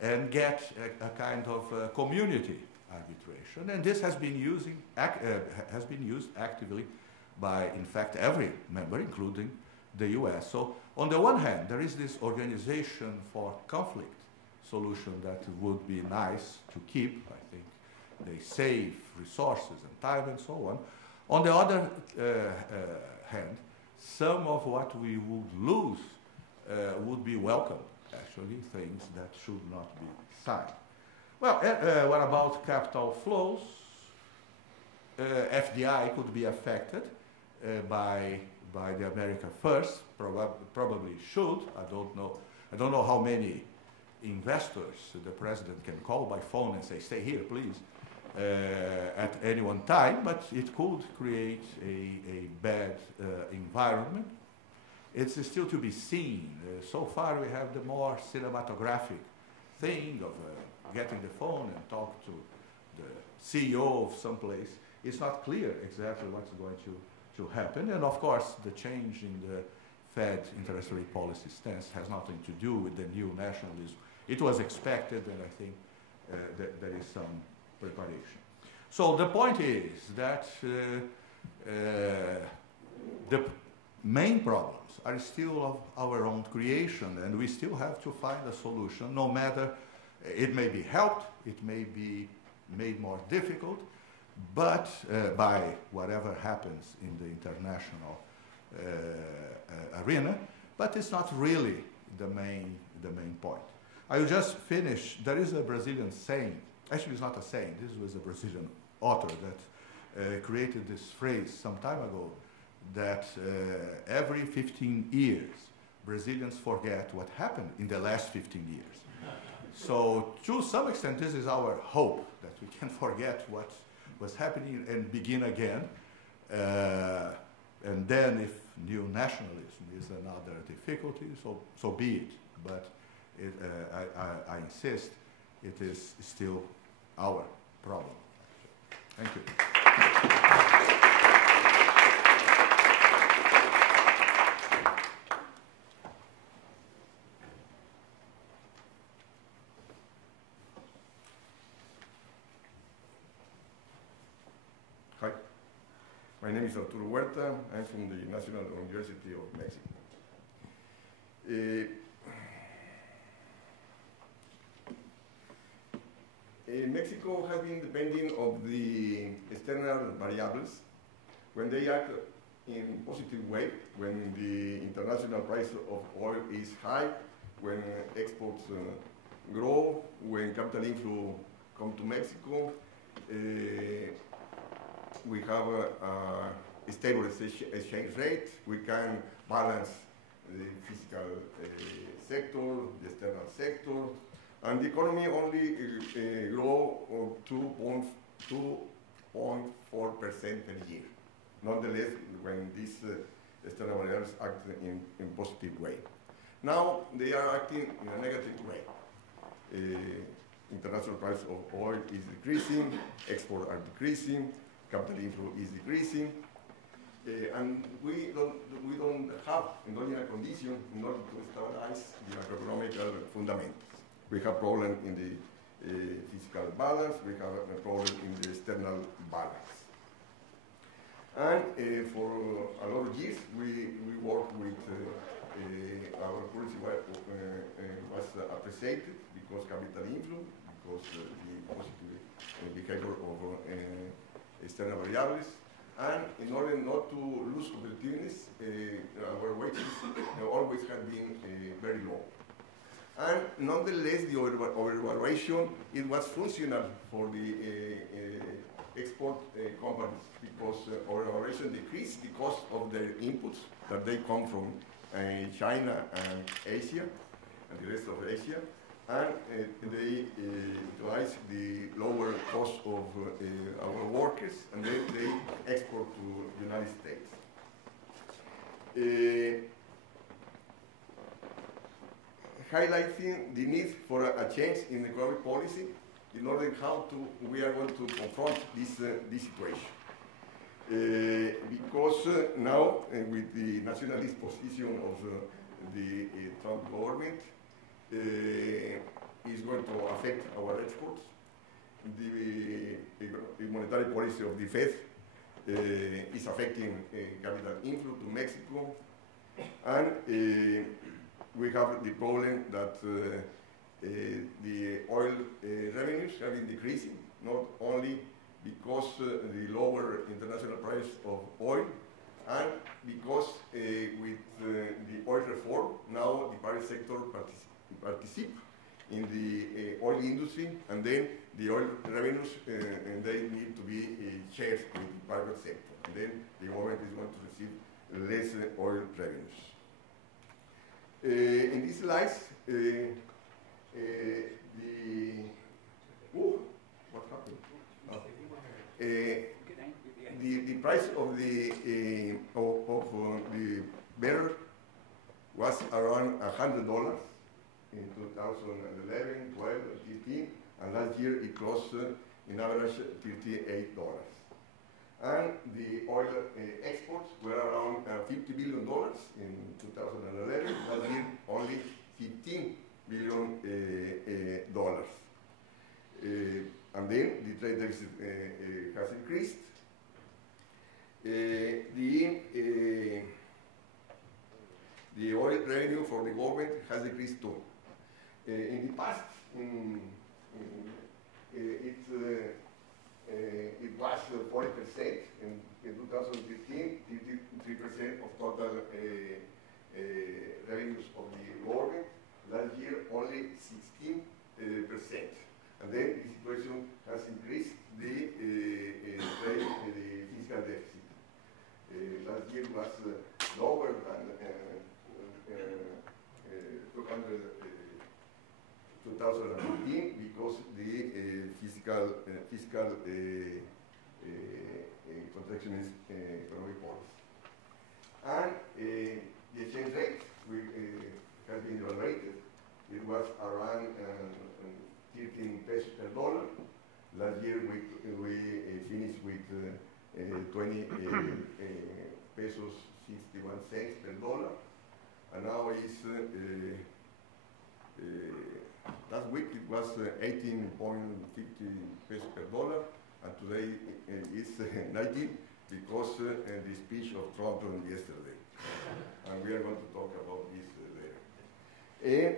and get a kind of community arbitration. And this has been used actively by, in fact, every member, including the US. So on the one hand, there is this organization for conflict solution that would be nice to keep. I think they save resources and time and so on. On the other hand, some of what we would lose would be welcome, actually, things that should not be signed. Well, what about capital flows? FDI could be affected by the America First, probably should. I don't know how many investors the president can call by phone and say, stay here, please, at any one time, but it could create a bad environment. It's still to be seen. So far we have the more cinematographic thing of getting the phone and talk to the CEO of some place. It's not clear exactly what's going to happen. And of course, the change in the Fed interest rate policy stance has nothing to do with the new nationalism. It was expected, and I think that there is some preparation. So the point is that the main problems are still of our own creation, and we still have to find a solution, no matter it may be helped, it may be made more difficult, but by whatever happens in the international arena, but it's not really the main point. I will just finish. There is a Brazilian saying, actually it's not a saying, this was a Brazilian author that created this phrase some time ago, that every 15 years Brazilians forget what happened in the last 15 years. So to some extent this is our hope, that we can forget what was happening and begin again. And then if new nationalism is another difficulty, so be it. But I insist, it is still our problem. Thank you. Hi, my name is Arturo Huerta. I'm from the National University of Mexico. Mexico has been depending on the external variables when they act in a positive way, when the international price of oil is high, when exports grow, when capital inflow come to Mexico. We have a stable exchange rate. We can balance the fiscal sector, the external sector, and the economy only grow 2.4% per year. Nonetheless, when these external variables act in a positive way. Now they are acting in a negative way. International price of oil is decreasing, exports are decreasing, capital inflow is decreasing, and we don't have endogenous condition in order to stabilize the macroeconomic fundamentals. We have problem in the fiscal balance, we have a problem in the external balance. And for a lot of years, we work with our currency was appreciated because capital inflow, because the positive behavior of external variables, and in order not to lose competitiveness, our wages always have been very low. And nonetheless, the overvaluation, it was functional for the export companies, because overvaluation decreased because of their inputs that they come from China and Asia, and the rest of Asia, and they utilize the lower cost of our workers, and then they export to the United States. Highlighting the need for a change in economic policy in order how we are going to confront this situation. Because now, with the nationalist position of the Trump government, is going to affect our exports. The monetary policy of the Fed is affecting capital inflow to Mexico, and we have the problem that the oil revenues have been decreasing, not only because the lower international price of oil, and because with the oil reform, now the private sector participate in the oil industry, and then the oil revenues, and they need to be shared with the private sector. And then the government is going to receive less oil revenues. In these slides, what happened? The price of the barrel was around $100 in 2011, 12, 15, and last year it closed in average $38. And the oil exports were around $50 billion in 2011. Last year, only $15 billion. And then the trade deficit has increased. The oil revenue for the government has decreased too. In the past, it was 40%. In 2015, 53% of total revenues of the government. Last year, only 16%. And then the situation has increased the fiscal deficit. Last year was lower than 2015 because the fiscal contraction is economic policy. And the exchange rate has been evaluated. It was around 13 pesos per dollar. Last year we finished with 20 pesos 61 cents per dollar, and now it's last week it was 18.50 pesos per dollar, and today it's 19 because the speech of Trump yesterday, and we are going to talk about this later.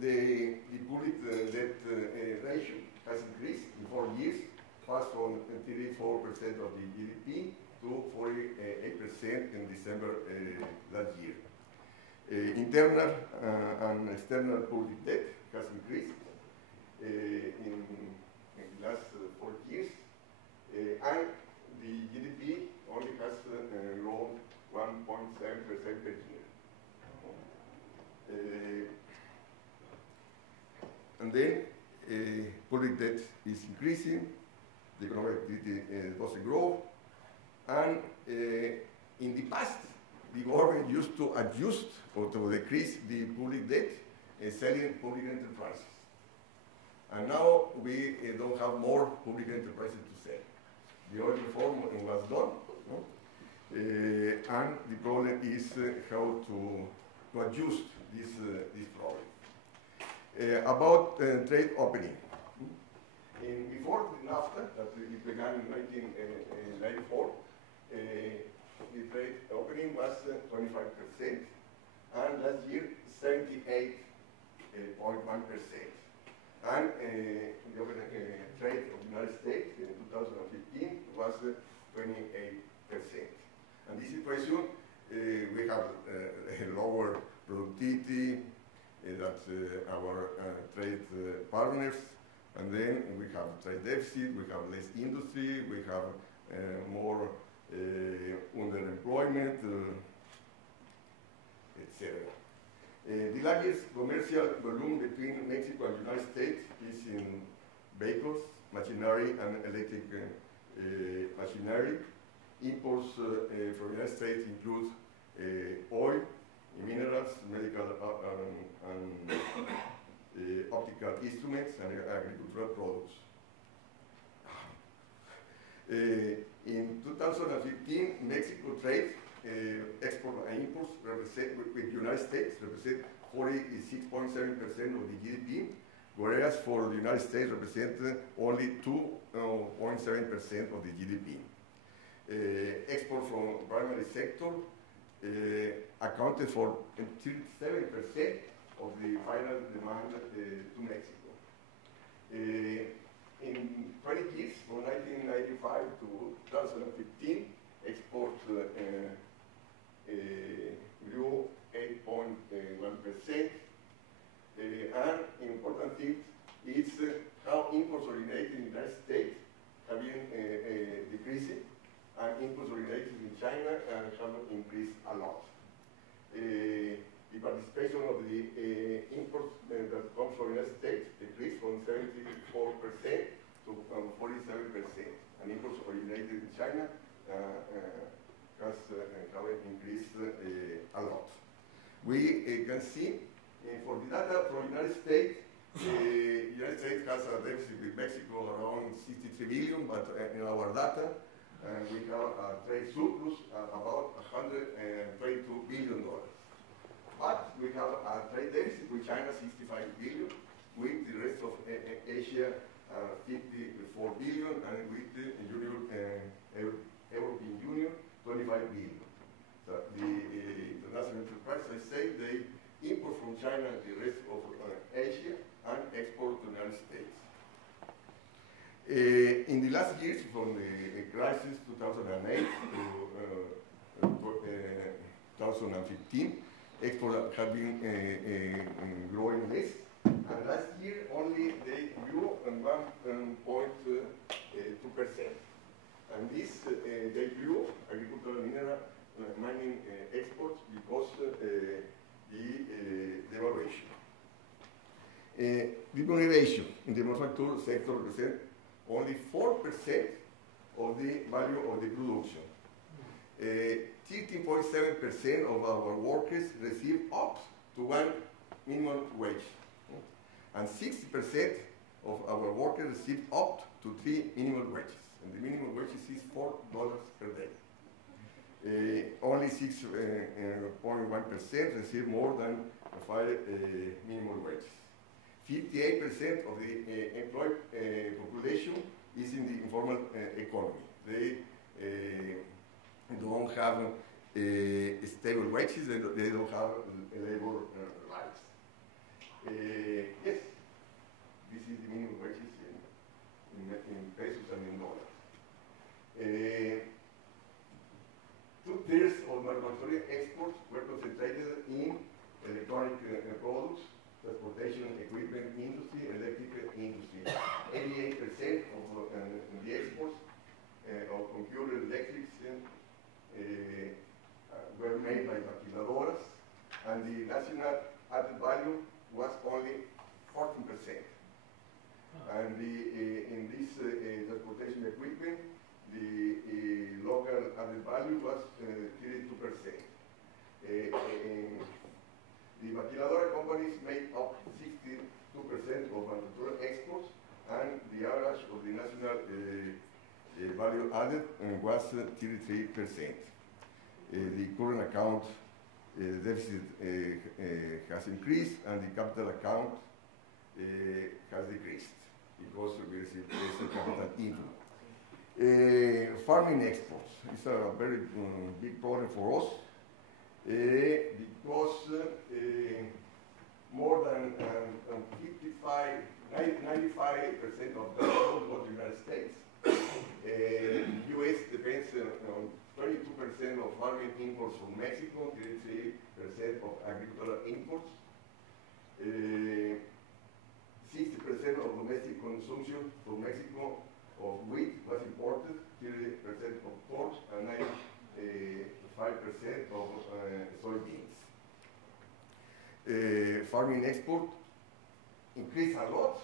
The public debt ratio has increased in 4 years, passed from 34% of the GDP to 48% in December last year. Internal and external public debt has increased in the last 4 years, and the GDP only has grown 1.7% per year. And then public debt is increasing, the economic activity doesn't grow, and in the past, the government used to adjust or to decrease the public debt selling public enterprises. And now we don't have more public enterprises to sell. The oil reform was done, no? And the problem is how to adjust this problem. About trade opening. Before the NAFTA, that it began in 1994, the trade opening was 25%, and last year 78.1%. And the open trade of the United States in 2015 was 28%. And this situation, we have lower productivity than our trade partners, and then we have trade deficit, we have less industry, we have more underemployment, etc. The largest commercial volume between Mexico and the United States is in vehicles, machinery, and electric machinery. Imports from the United States include oil, minerals, medical and optical instruments, and agricultural products. In 2015, Mexico trade, export and imports with the United States represent 46.7% of the GDP, whereas for the United States represent only 2.7% of the GDP. Export from primary sector accounted for 37% of the final demand to Mexico. In 20 years, from 1995 to 2015, exports grew 8.1%. And important thing is how imports originated in the United States have been decreasing, and imports originated in China have increased a lot. The participation of the imports that comes from the United States decreased from 74% to 47%, and imports originated in China have increased a lot. We can see for the data from the United States, the United States has a deficit with Mexico around 63 billion, but in our data, And we have a trade surplus about $122 billion. But we have a trade deficit with China, 65 billion, with the rest of Asia, 54 billion, and with the European Union, 25 billion. So the international enterprise, I say, they import from China the rest of Asia and export to the United States. In the last years, from the crisis 2008 to 2015, exports have been growing less. And last year, only they grew 1.2%. And this, they grew agricultural mineral mining exports because the devaluation. Devaluation in the manufacturing sector represents only 4% of the value of the production. 13.7% of our workers receive up to one minimum wage. And 60% of our workers receive up to 3 minimum wages. And the minimum wage is $4 per day. Only 6.1% receive more than 5 minimum wages. 58% of the employed population is in the informal economy. They don't have stable wages, they don't have labor rights. Yes, this is the minimum wages in pesos and in dollars. 2/3 of manufacturing exports were concentrated in electronic products, transportation equipment industry, electric industry. 88% of the exports of computer electrics were made by maquiladoras, and the national added value was only 14%. And in this transportation equipment, the local added value was 32%. The maquiladora companies made up 62% of manufacturing exports, and the average of the national value added was 33%. The current account deficit has increased, and the capital account has decreased because we received less capital inflow. Farming exports is a very big problem for us because more than 95% of the export go to the United States. U.S. depends on 22% of farming imports from Mexico, 33% of agricultural imports. 60% of domestic consumption from Mexico of wheat was imported, 30% of corn, and 95% of soybeans. Farming export increased a lot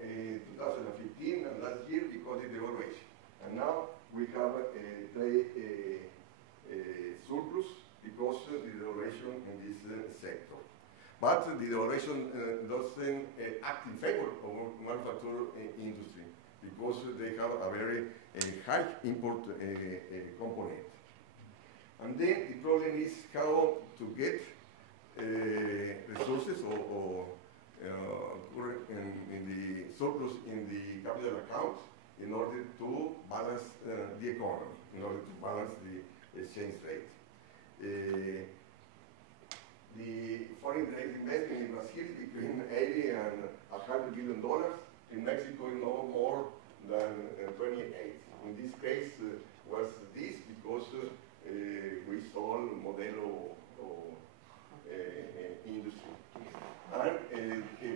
in 2015 and last year because of the devaluation. And now we have a trade surplus because of the devaluation in this sector. But the devaluation doesn't act in favor of manufacturing industry because they have a very high import component. And then the problem is how to get resources or in the surplus in the capital account in order to balance the economy, in order to balance the exchange rate. The foreign direct investment in Brazil is between $80 and $100 billion. In Mexico, no more than 28. In this case, was this because we sold Modelo industry. And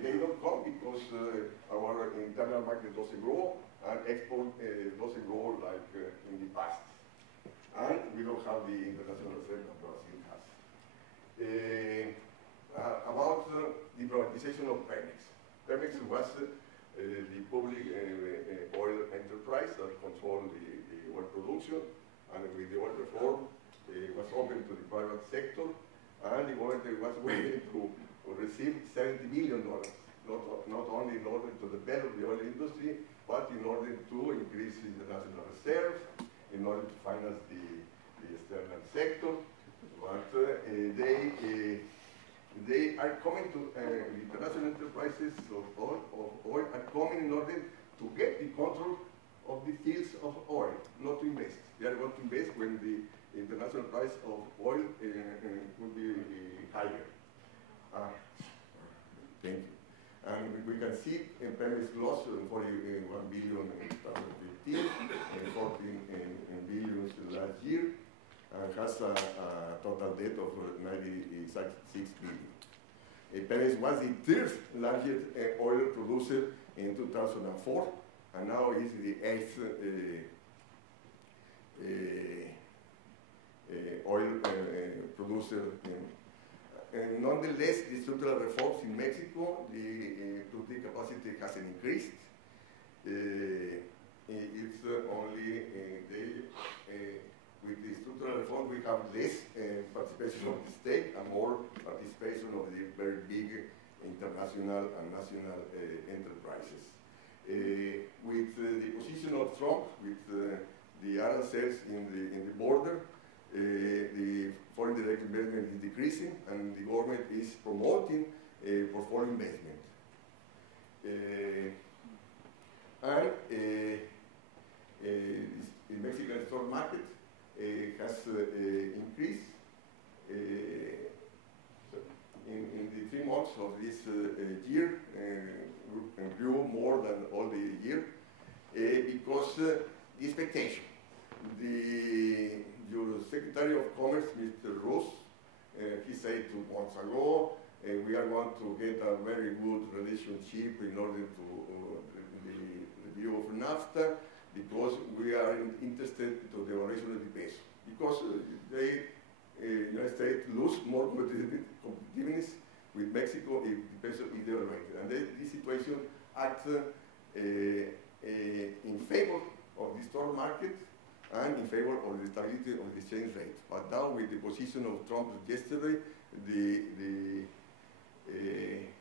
they don't come because our internal market doesn't grow and export doesn't grow like in the past. And we don't have the international reserve that Brazil has. About the privatization of Pemex. Pemex was the public oil enterprise that controlled the oil production, and with the oil reform, it was open to the private sector, and the government was willing to receive $70 billion, not only in order to develop the oil industry, but in order to increase international reserves, in order to finance the external sector. But they are coming to international enterprises of oil are coming in order to get the control of the fields of oil, not to invest. They are going to invest when the international price of oil will be higher. Thank you. And we can see Pemex lost 41 billion in 2015, and 14 billions last year, and has a total debt of 96 billion. Pemex was the third largest oil producer in 2004, and now is the eighth oil producer. Nonetheless, the structural reforms in Mexico, the capacity hasn't increased. It's only with the structural reform we have less participation of the state and more participation of the very big international and national enterprises. With the position of Trump, with the aranzels in the border, the foreign direct investment is decreasing, and the government is promoting portfolio investment. The Mexican stock market has increased in the 3 months of this year, grew more than all the year, because the expectation. Your Secretary of Commerce, Mr. Ross, he said 2 months ago, we are going to get a very good relationship in order to the review of NAFTA, because we are interested in the evaluation of the peso. Because the United States lose more competitiveness with Mexico if the peso is devaluated. And this situation acts in favor of the stock market and in favor of the stability of the exchange rate. But now, with the position of Trump yesterday,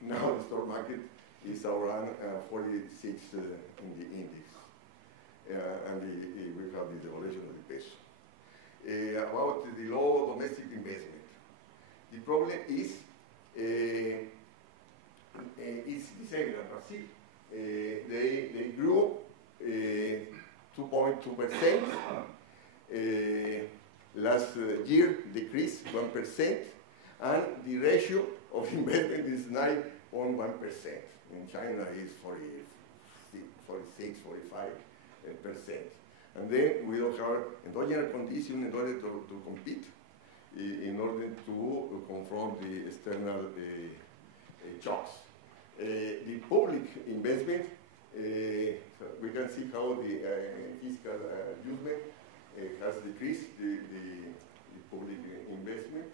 now the stock market is around 46 in the index. And we have the devaluation of the peso. About the low domestic investment. The problem is it's the same as Brazil. They grew 2.2%. Last year decreased 1%, and the ratio of investment is 9.1%. In China is 46, 45%. And then we don't have endogenous conditions in order to compete, in order to confront the external shocks. The public investment, we can see how the fiscal adjustment has decreased the public investment,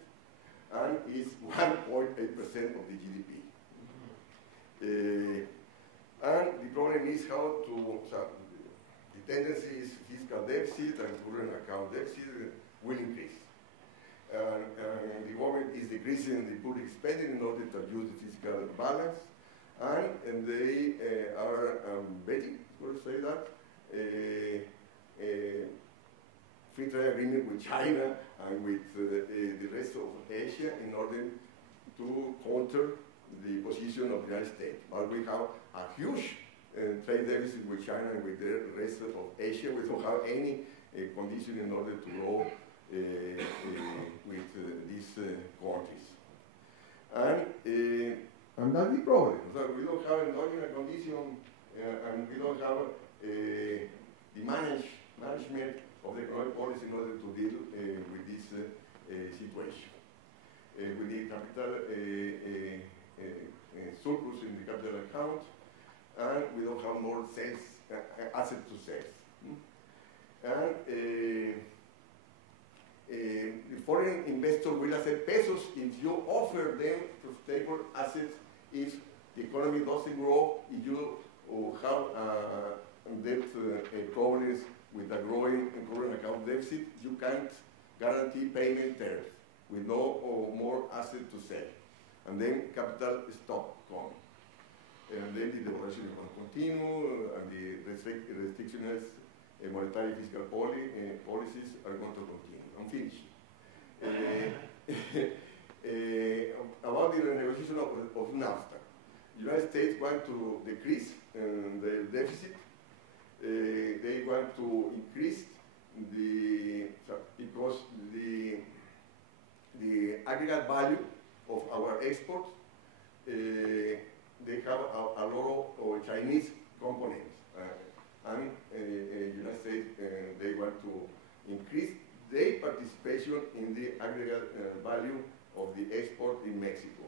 and is 1.8% of the GDP. And the problem is how to, the tendency is fiscal deficit and current account deficit will increase. And the government is decreasing the public spending in order to adjust the fiscal balance, and they are betting, let's say that, free trade agreement with China and with the rest of Asia in order to counter the position of the United States. But we have a huge trade deficit with China and with the rest of Asia. We don't have any condition in order to grow with these countries. And that's the problem. So we don't have an ordinary condition, and we don't have the management of the economic policy in order to deal with this situation. We need capital surplus in the capital account, and we don't have more sales, asset to sales. And the foreign investor will accept pesos if you offer them stable assets. If the economy doesn't grow, if you have debt problems with a growing current account deficit, you can't guarantee payment terms with no more asset to sell. And then capital stop coming. And then the devaluation will continue, and the restrictionist monetary fiscal policies are going to continue. I'm finished. About the renegotiation of NAFTA, the United States want to decrease the deficit. They want to increase because the aggregate value of our exports, they have a lot of Chinese components. And United States, they want to increase their participation in the aggregate value of the export in Mexico.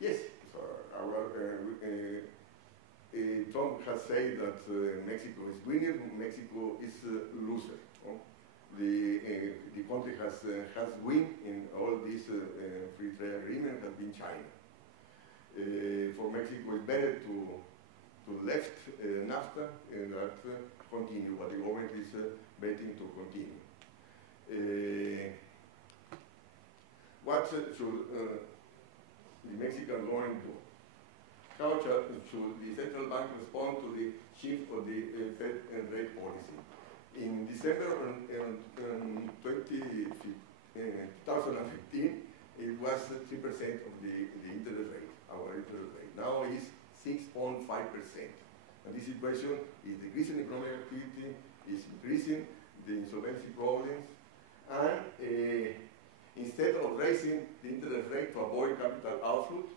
Yes, Trump has said that Mexico is winner, Mexico is loser. The country has win in all these free trade agreements has been China. For Mexico, it's better to left NAFTA and that continue, but the government is betting to continue. What should the Mexican government do? How should the central bank respond to the shift of the Fed rate policy? In December 2015, it was 3% of the interest rate, our interest rate. Now it's 6.5%. And this situation is decreasing economic activity, is increasing the insolvency problems, and instead of raising the interest rate to avoid capital outflows,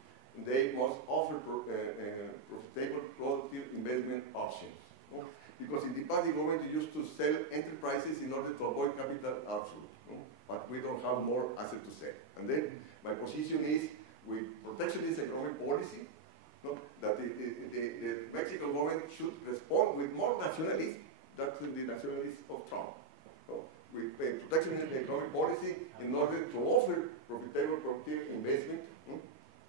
they must offer profitable, productive investment options. No? Because in the past, the government used to sell enterprises in order to avoid capital outflow. No? But we don't have more assets to sell. And then my position is, with protectionist economic policy, no, that the Mexican government should respond with more nationalism than the nationalism of Trump. No? With protectionist economic policy in order to offer profitable, productive investment,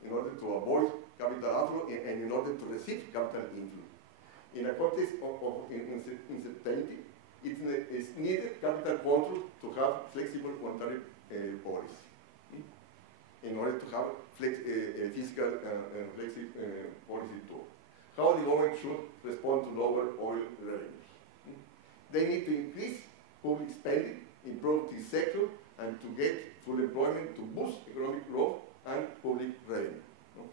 in order to avoid capital outflow and in order to receive capital inflow. In a context of uncertainty, it's needed capital control to have flexible monetary policy. In order to have fiscal flexible policy too. How the government should respond to lower oil revenues. They need to increase public spending in productive sector and to get full employment to boost economic growth and public revenue. No?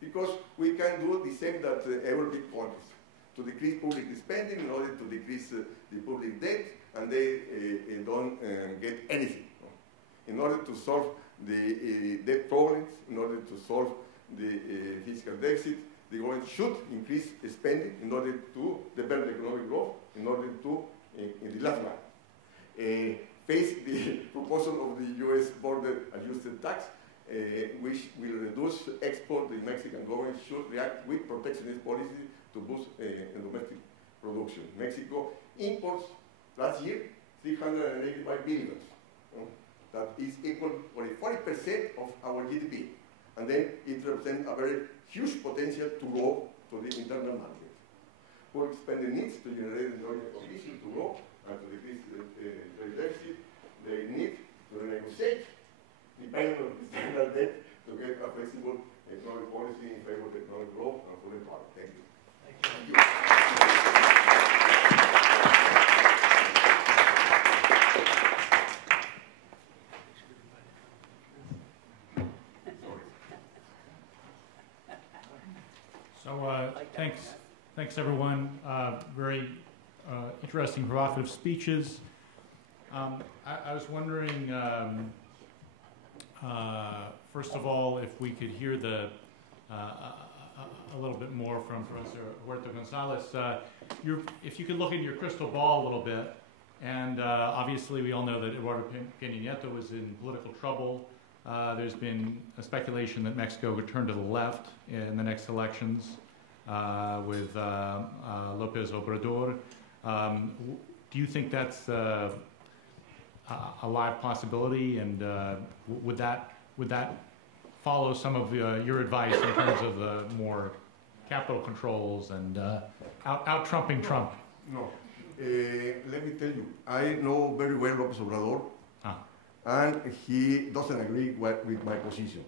Because we can do the same that every big countries, to decrease public spending in order to decrease the public debt, and they don't get anything. No? In order to solve the debt problems, in order to solve the fiscal deficit, the government should increase spending in order to develop economic growth, in order to, in the last line, face the proposal of the U.S. border adjusted tax, which will reduce export. The Mexican government should react with protectionist policy to boost domestic production. Mexico imports last year 385 billion. That is equal to 40% of our GDP. And then it represents a very huge potential to grow to the internal market. Public spending needs to generate the condition to grow and to decrease the trade deficit. They need to renegotiate the payment of the standard debt to get a flexible economic policy in favor of economic growth and full employment. Thank you. Thank you. So thanks everyone. Very interesting, provocative speeches. I was wondering, first of all, if we could hear a little bit more from Professor Huerta González. If you could look in your crystal ball a little bit, and obviously we all know that Eduardo Peña Nieto was in political trouble. There's been a speculation that Mexico would turn to the left in the next elections with López Obrador. Do you think that's a live possibility, and would that follow some of your advice in terms of the more capital controls and out-trumping Trump? No. Let me tell you, I know very well López Obrador. and he doesn't agree with my position.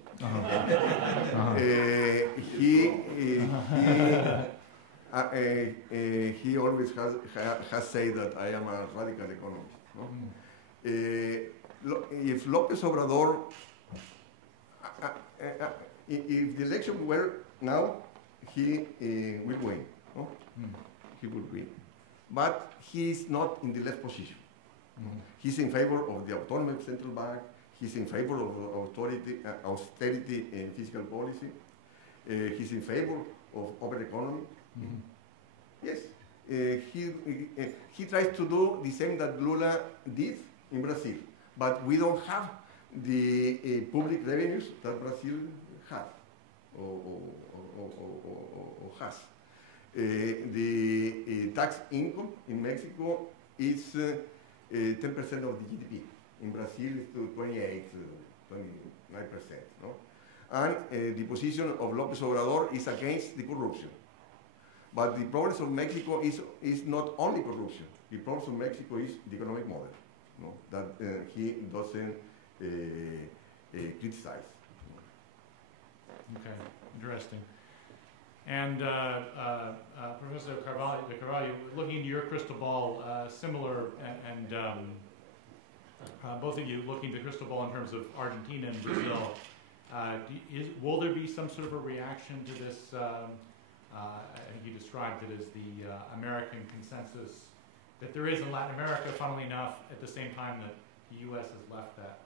He always has said that I am a radical economist. No? If López Obrador, if the election were now, he will win. No? He will win. But he is not in the left position. He's in favor of the autonomous central bank. He's in favor of austerity and fiscal policy. He's in favor of open economy. Yes, he tries to do the same that Lula did in Brazil, but we don't have the public revenues that Brazil had or has. The tax income in Mexico is 10% of the GDP. In Brazil, it's to 28, 29%. No? And the position of López Obrador is against the corruption. But the problem of Mexico is not only corruption. The problem of Mexico is the economic model, no? That he doesn't criticize. Okay, interesting. And Professor Carvalho, looking into your crystal ball, similar, and both of you looking at the crystal ball in terms of Argentina and Brazil, will there be some sort of a reaction to this? I think you described it as the American consensus that there is in Latin America, funnily enough, at the same time that the U.S. has left that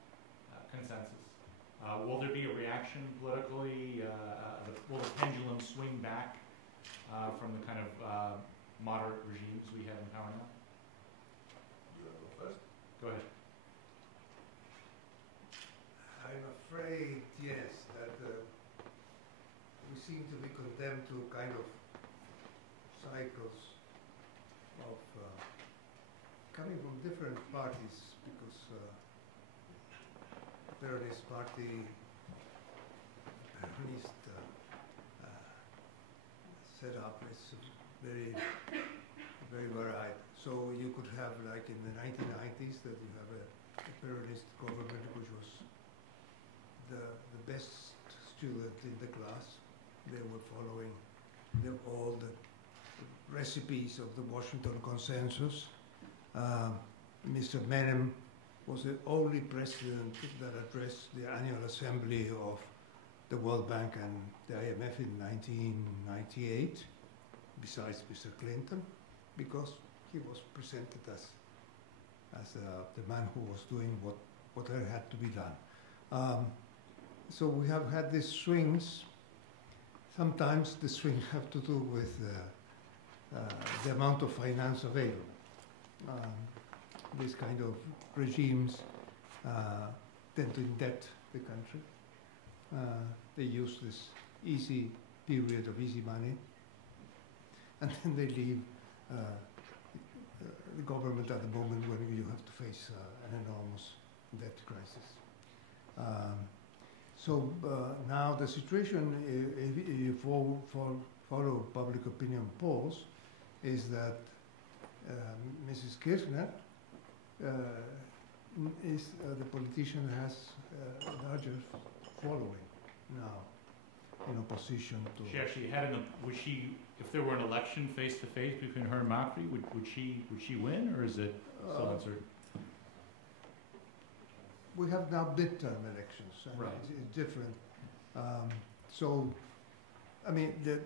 consensus. Will there be a reaction politically? Will the pendulum swing back from the kind of moderate regimes we have in power now? You want to go first? Go ahead. I'm afraid, yes, that we seem to be condemned to kind of cycles of coming from different parties, because the Peronist party, Peronist setup is very varied. So you could have, like in the 1990s, that you have a Peronist government which was the best student in the class. They were following all the recipes of the Washington Consensus. Mr. Menem was the only president that addressed the annual assembly of the World Bank and the IMF in 1998, besides Mr. Clinton, because he was presented as the man who was doing what had to be done. So we have had these swings. Sometimes the swings have to do with the amount of finance available. These kind of regimes tend to indebt the country. They use this easy period of easy money, and then they leave the government at the moment when you have to face an enormous debt crisis. So now the situation, if you follow public opinion polls, is that Mrs. Kirchner is the politician has a larger following now in opposition to. She actually had would she, if there were an election face to face between her and Macri, would she win, or is it still uncertain? We have now midterm elections, and right. It's different. So, I mean, the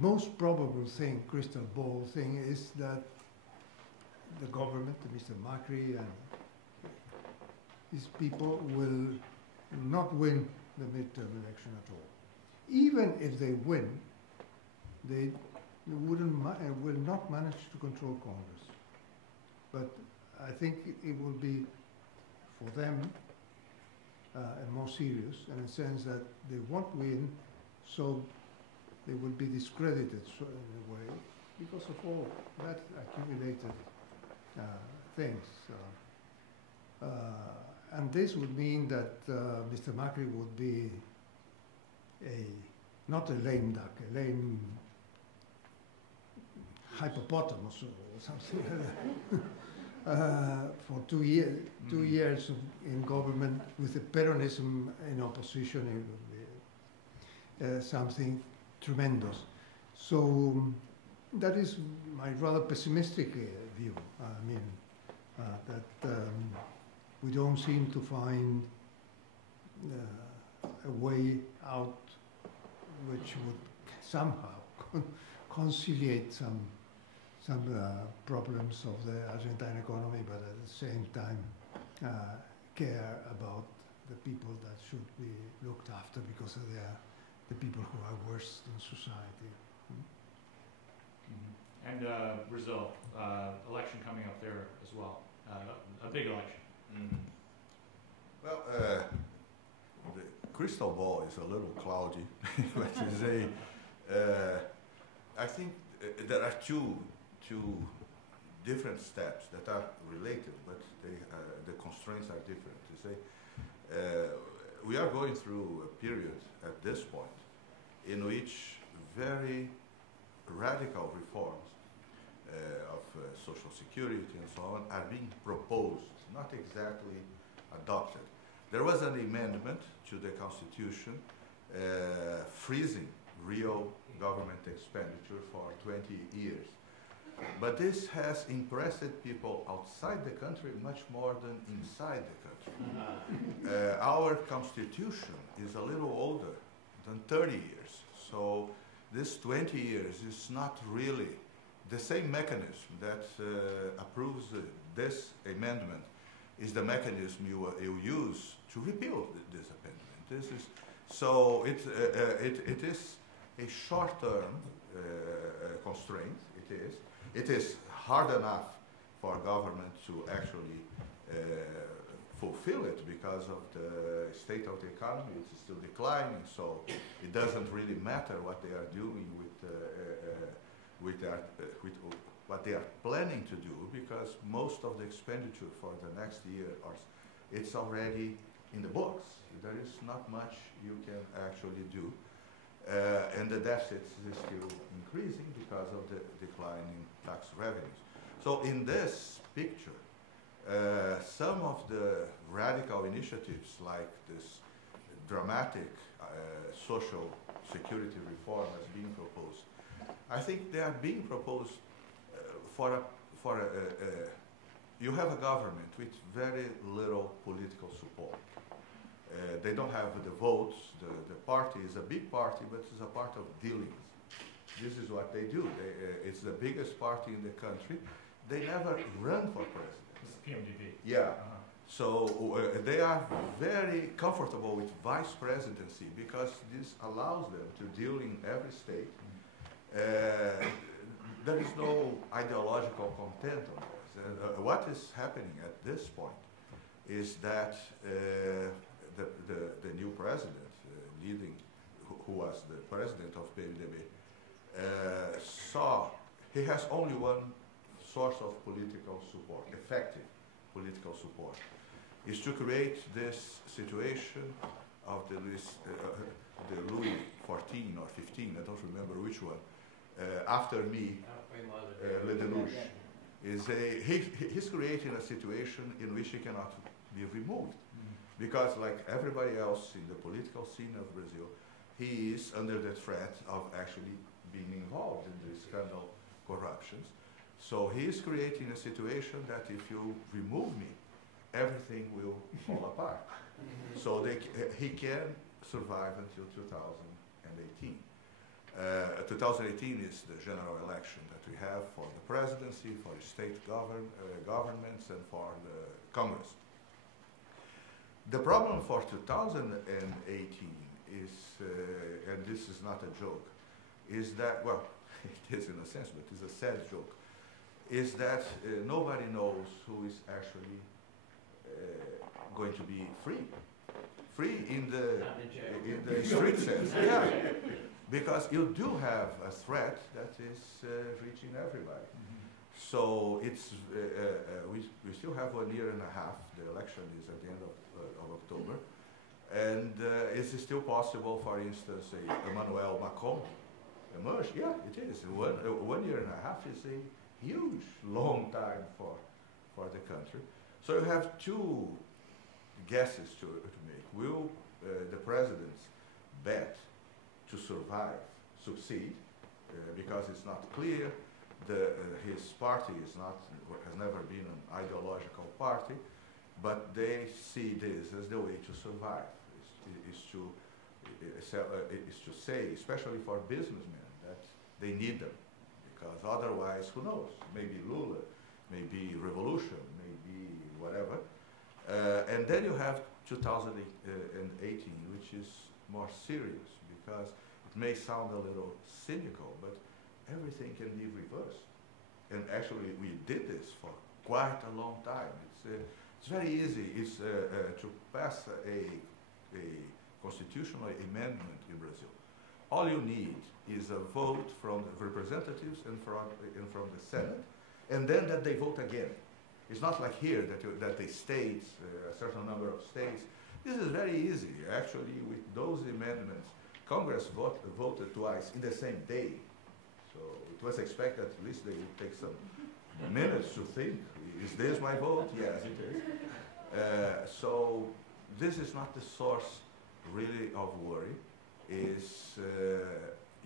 most probable thing, crystal ball thing, is that the government, Mr. Macri and his people, will not win the midterm election at all. Even if they win, they will not manage to control Congress. But I think it will be, for them, more serious, in a sense that they won't win, so they will be discredited in a way because of all that accumulated things. And this would mean that Mr. Macri would be not a lame duck, a lame hippopotamus or something like for 2 years, 2 years in government with the Peronism in opposition. It would be something tremendous. So that is my rather pessimistic view. I mean, that we don't seem to find a way out which would somehow conciliate some problems of the Argentine economy, but at the same time care about the people that should be looked after because they are the people who are worst in society. And Brazil, election coming up there as well, a big election. Well, the crystal ball is a little cloudy, but I think there are two different steps that are related, but the constraints are different. We are going through a period at this point in which very radical reforms of social security and so on are being proposed, not exactly adopted. There was an amendment to the Constitution freezing real government expenditure for 20 years. But this has impressed people outside the country much more than inside the country. Our Constitution is a little older than 30 years. So this 20 years is not really the same mechanism that approves this amendment is the mechanism you use to repeal this amendment. This is, so it is a short-term constraint, it is. It is hard enough for government to actually fulfill it because of the state of the economy. It's still declining, so it doesn't really matter what they are doing with what they are planning to do, because most of the expenditure for the next year, it's already in the books. There is not much you can actually do. And the deficit is still increasing because of the declining tax revenues. So in this picture, some of the radical initiatives like this dramatic social security reform that's being proposed, I think they are being proposed you have a government with very little political support. They don't have the votes. The party is a big party, but it's a part of dealings. This is what they do. It's the biggest party in the country. They never run for president. It's PMDB. Yeah. So they are very comfortable with vice presidency because this allows them to deal in every state. There is no ideological content on this. What is happening at this point is that the new president, who was the president of PMDB, saw he has only one source of political support, effective political support, is to create this situation of the Louis XIV or 15, I don't remember which one, after me, Le Deluge. He's creating a situation in which he cannot be removed. Because like everybody else in the political scene of Brazil, he is under the threat of actually being involved in these scandal corruptions. So he is creating a situation that if you remove me, everything will fall apart. So he can survive until 2018. 2018 is the general election that we have for the presidency, for the state governments, and for the Congress. The problem for 2018 is, and this is not a joke, is that, well, it is in a sense, but it's a sad joke, is that nobody knows who is actually going to be free. Free in the street sense, yeah. Because you do have a threat that is reaching everybody. So it's, we still have 1 year and a half. The election is at the end of October. And is it still possible, for instance, Emmanuel Macron emerge? Yeah, it is. 1 year and a half is a huge, long time for for the country. So you have two guesses to make. Will the president's bet to survive succeed? Because it's not clear. His party has never been an ideological party, but they see this as the way to survive. Is to say, especially for businessmen, that they need them, because otherwise, who knows? Maybe Lula, maybe revolution, maybe whatever. And then you have 2018, which is more serious, because it may sound a little cynical, but everything can be reversed. And actually, we did this for quite a long time. It's very easy. It's to pass a constitutional amendment in Brazil. All you need is a vote from the representatives and from the Senate, and then that they vote again. It's not like here that the states, a certain number of states. This is very easy. Actually, with those amendments, Congress voted twice in the same day. So it was expected at least they would take some minutes to think, is this my vote? Yes, it is. So this is not the source really of worry.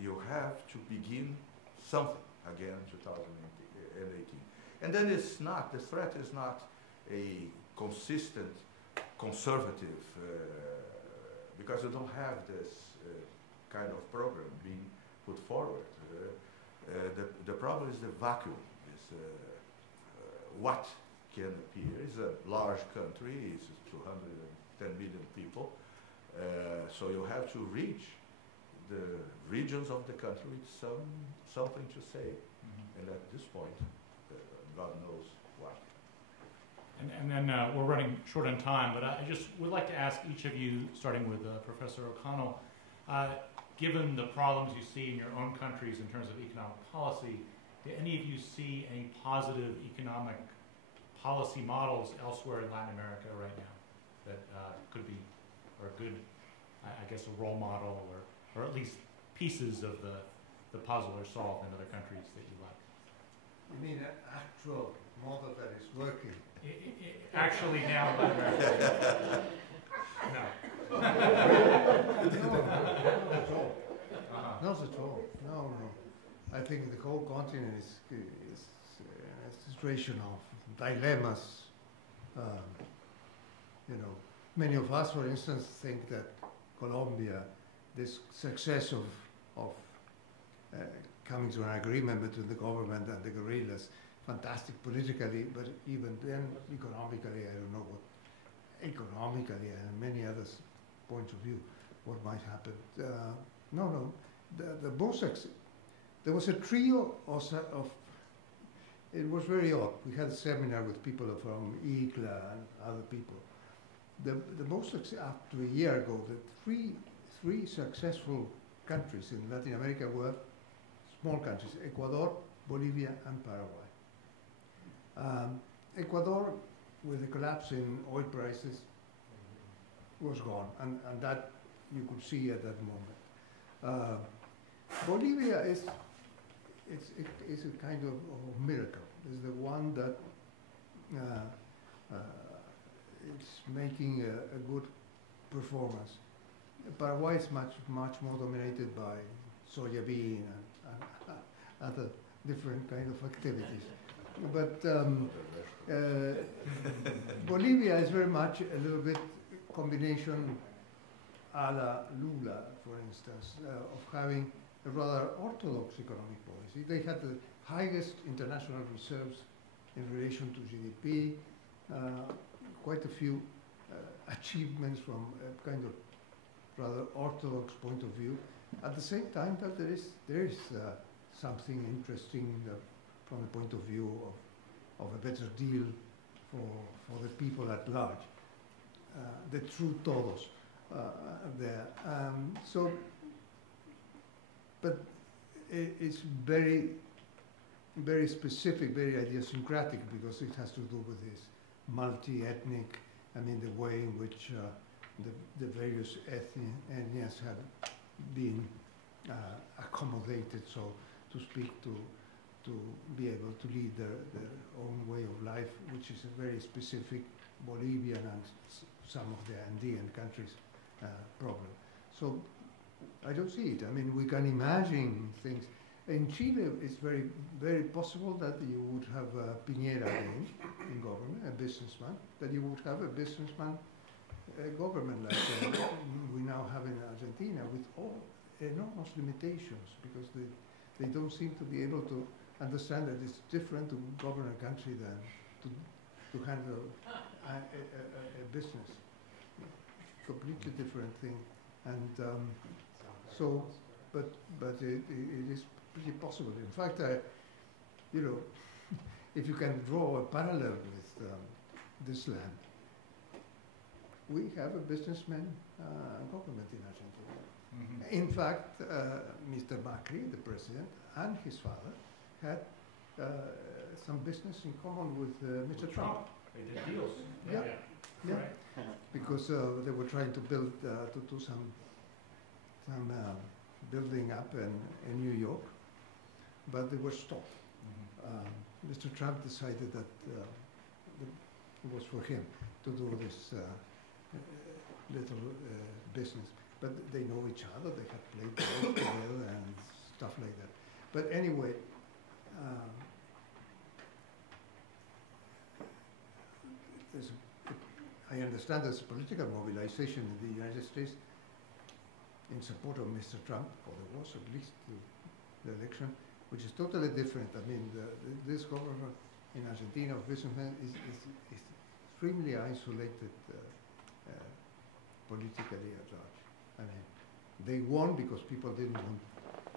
You have to begin something again in 2018. And then the threat is not a consistent conservative, because you don't have this kind of program being put forward. The problem is the vacuum, is what can appear. It's a large country, it's 210 million people, so you have to reach the regions of the country with something to say. Mm-hmm. And at this point, God knows what. And then we're running short on time, but I just would like to ask each of you, starting with Professor O'Connell, given the problems you see in your own countries in terms of economic policy, do any of you see any positive economic policy models elsewhere in Latin America right now that could be, or good, I guess, a role model, or at least pieces of the puzzle are solved in other countries that you like? You mean an actual model that is working? Actually now in Latin America. No. Not at all. Not at all. No. I think the whole continent is a situation of dilemmas. Many of us, for instance, think that Colombia, this success of coming to an agreement between the government and the guerrillas, fantastic politically, but even then, economically, I don't know what, economically and many other points of view, what might happen. There was a trio of, it was very odd. We had a seminar with people from ICLA and other people. The most, up to a year ago, the three successful countries in Latin America were small countries: Ecuador, Bolivia, and Paraguay. Ecuador, with the collapse in oil prices, was gone, and that you could see at that moment. Bolivia is a kind of miracle. It's the one that it's making a good performance. Paraguay is much more dominated by soybean and other different kind of activities. But Bolivia is very much a little bit combination a la Lula, for instance, of having a rather orthodox economic policy. They had the highest international reserves in relation to GDP, quite a few achievements from a kind of rather orthodox point of view. At the same time, that there is something interesting from the point of view of a better deal for the people at large, the true todos there. But it's very, very specific, very idiosyncratic, because it has to do with this multi-ethnic, the way in which the various ethnias have been accommodated, so to speak, to to be able to lead their own way of life, which is a very specific Bolivian and some of the Andean countries problem. So I don't see it. I mean, we can imagine things. In Chile, it's very, very possible that you would have Piñera again in government, a businessman, that you would have a businessman government like we now have in Argentina, with all enormous limitations, because they don't seem to be able to understand that it's different to govern a country than to handle a business. Completely different thing. And so, but it is pretty possible. In fact, you know, if you can draw a parallel with this land, we have a businessman government in Argentina. Mm-hmm. In fact, Mr. Macri, the president, and his father had some business in common with Mr. Trump. They did deals. Yeah. Yeah. Right. Because they were trying to build, to do some building up in New York, but they were stopped. Mm-hmm. Mr. Trump decided that it was for him to do this little business. But they know each other, they have played golf together and stuff like that. But anyway, I understand there's a political mobilization in the United States in support of Mr. Trump, or there was at least the election, which is totally different. I mean, this governor in Argentina, businessman, is extremely isolated politically at large. I mean, they won because people didn't want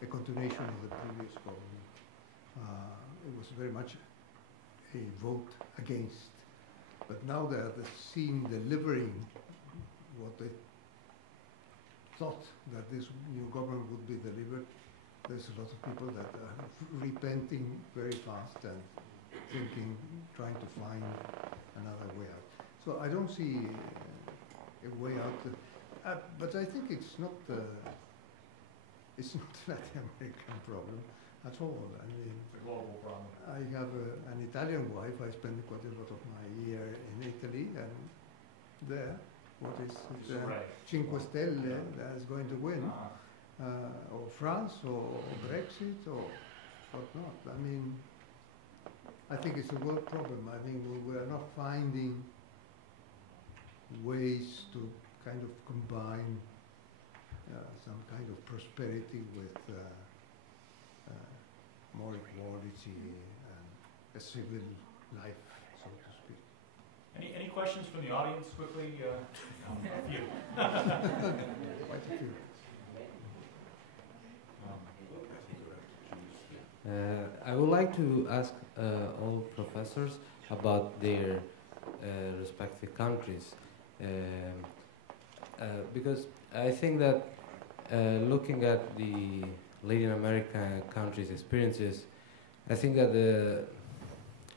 a continuation of the previous government. It was very much a vote against. But now they're seen delivering what they thought that this new government would be delivered. There's a lot of people that are repenting very fast and thinking, trying to find another way out. So I don't see a way out. But I think it's not a Latin American problem at all. I mean, it's a global problem. I have an Italian wife. I spend quite a lot of my year in Italy, and there, what is it, Cinque Stelle that is going to win, or France, or Brexit, or whatnot. I mean, I think it's a world problem. I think we are not finding ways to kind of combine some kind of prosperity with more equality and a civil life, so to speak. Any questions from the audience quickly? A few. Quite a few. I would like to ask all professors about their respective countries, because I think that looking at the Latin American countries' experiences, I think that the,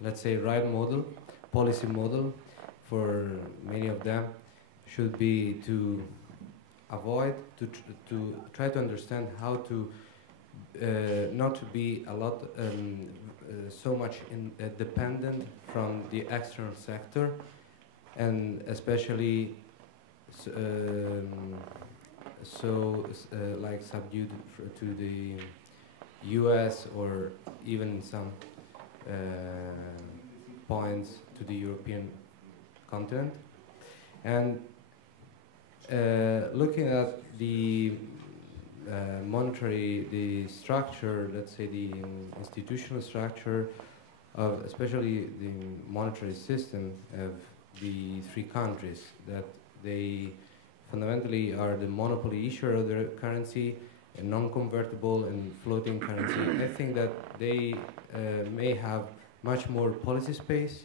let's say, right model, policy model for many of them should be to avoid, to try to understand how to not to be a lot so much dependent from the external sector, and especially like subdued to the US, or even some points to the European continent. And looking at the the structure, let's say the institutional structure of especially the monetary system of the three countries, that they fundamentally are the monopoly issuer of their currency, a non-convertible and floating currency. I think that they may have much more policy space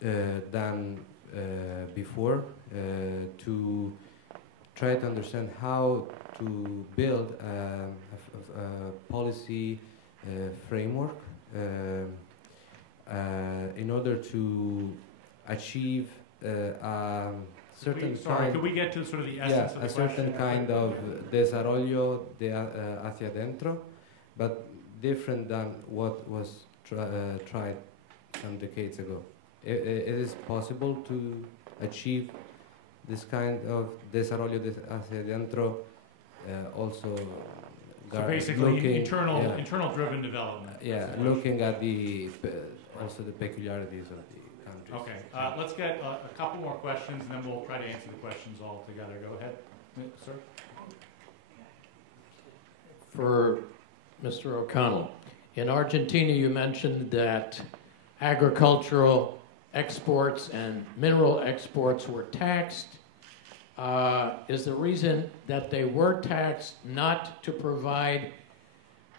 than before to try to understand how to build a policy framework in order to achieve a certain could we get to sort of the essence of the a certain question? kind of desarrollo hacia adentro, but different than what was tried some decades ago. It is possible to achieve this kind of desarrollo hacia adentro, also so basically internal driven development. Yeah, looking at also the peculiarities of the countries. Okay, let's get a couple more questions, and then we'll try to answer the questions all together. Go ahead, sir. For Mr. O'Connell, in Argentina you mentioned that agricultural exports and mineral exports were taxed. Is the reason that they were taxed not to provide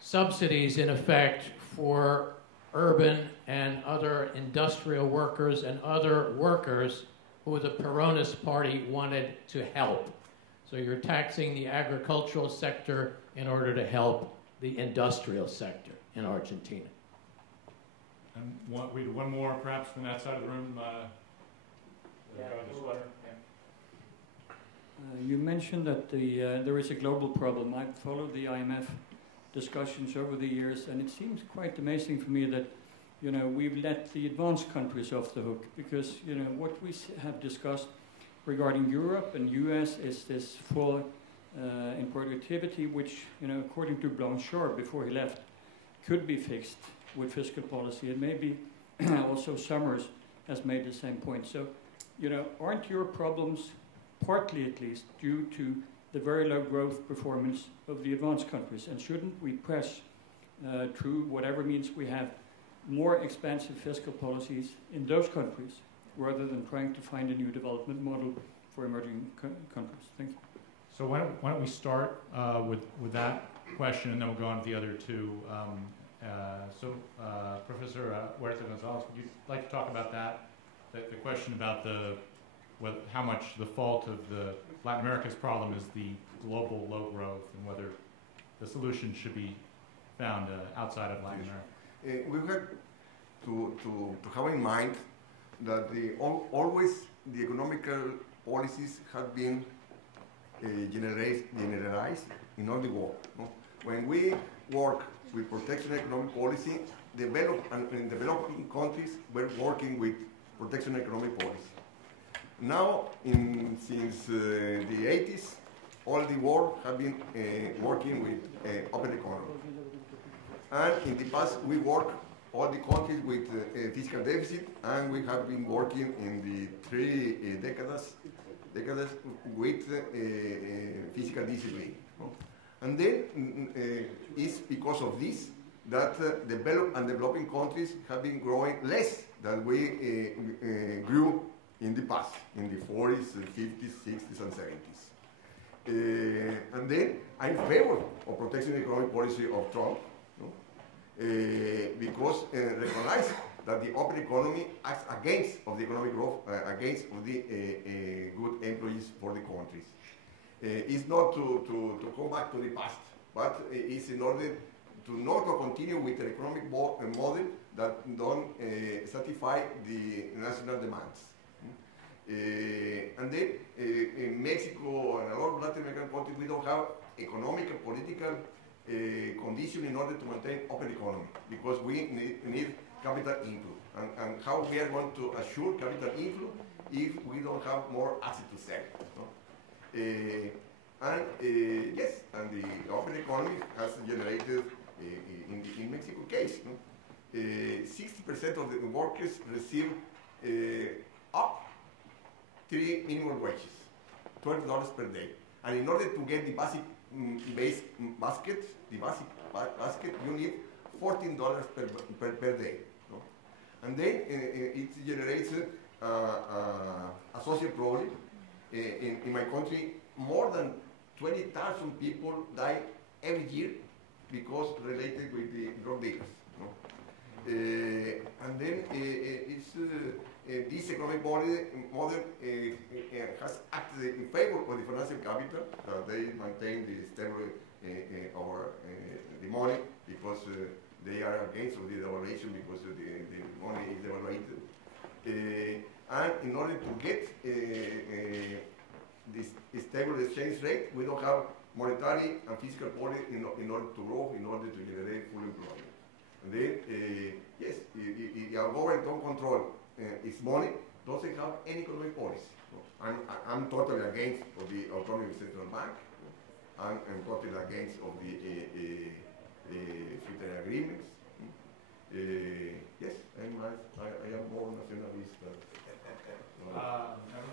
subsidies, in effect, for urban and other industrial workers and other workers who the Peronist Party wanted to help? So you're taxing the agricultural sector in order to help the industrial sector in Argentina. And we do one more, perhaps, from that side of the room. You mentioned that there is a global problem. I've followed the IMF discussions over the years, and it seems quite amazing for me that, you know, we've let the advanced countries off the hook, because, you know, what we have discussed regarding Europe and US is this fall in productivity, which, you know, according to Blanchard before he left, could be fixed with fiscal policy, and maybe also Summers has made the same point. So, you know, aren't your problems partly at least due to the very low growth performance of the advanced countries? And shouldn't we press through whatever means we have more expansive fiscal policies in those countries rather than trying to find a new development model for emerging countries? Thank you. So why don't we start with that question, and then we'll go on to the other two. Professor Huerta González, would you like to talk about that? The question about how much the fault of Latin America's problem is the global low growth, and whether the solution should be found outside of Latin America. We have to have in mind that always the economical policies have been generalized in all the world. No? When we work with protection economic policy, in developing countries were working with protection economic policy. Now, since the 80s, all the world have been working with open economy. And in the past, we work all the countries with fiscal deficit, and we have been working in the 3 decades with fiscal discipline. And then it's because of this that developed and developing countries have been growing less than we grew in the past, in the 40s, 50s, 60s, and 70s. And then I'm in favor of protection economic policy of Trump, no? Because recognize that the open economy acts against of the economic growth, against of the good employees for the countries. It's not to come back to the past, but it's in order to not continue with an economic model that don't satisfy the national demands. And then in Mexico and a lot of Latin American countries, we don't have economic and political condition in order to maintain open economy, because we need capital inflow. And how we are going to assure capital inflow if we don't have more assets to sell? No? Yes, and the open economy has generated, in Mexico case, no? 60% of the workers receive up 3 minimum wages, $12 per day. And in order to get the basic basket, you need $14 per day. No? And then it generates a social problem. In my country, more than 20,000 people die every year because related with the drug dealers. No? And then it's this economic model has acted in favor of the financial capital. They maintain the stable over the money because they are against the devaluation because the money is devaluated. And in order to get this stable exchange rate, we don't have monetary and fiscal policy in order to grow, in order to generate full employment. And then, yes, our government don't control its money, doesn't have any economic policy. I'm totally against of the autonomy of central bank. I'm totally against of the free trade agreements. Yes, I am more nationalist.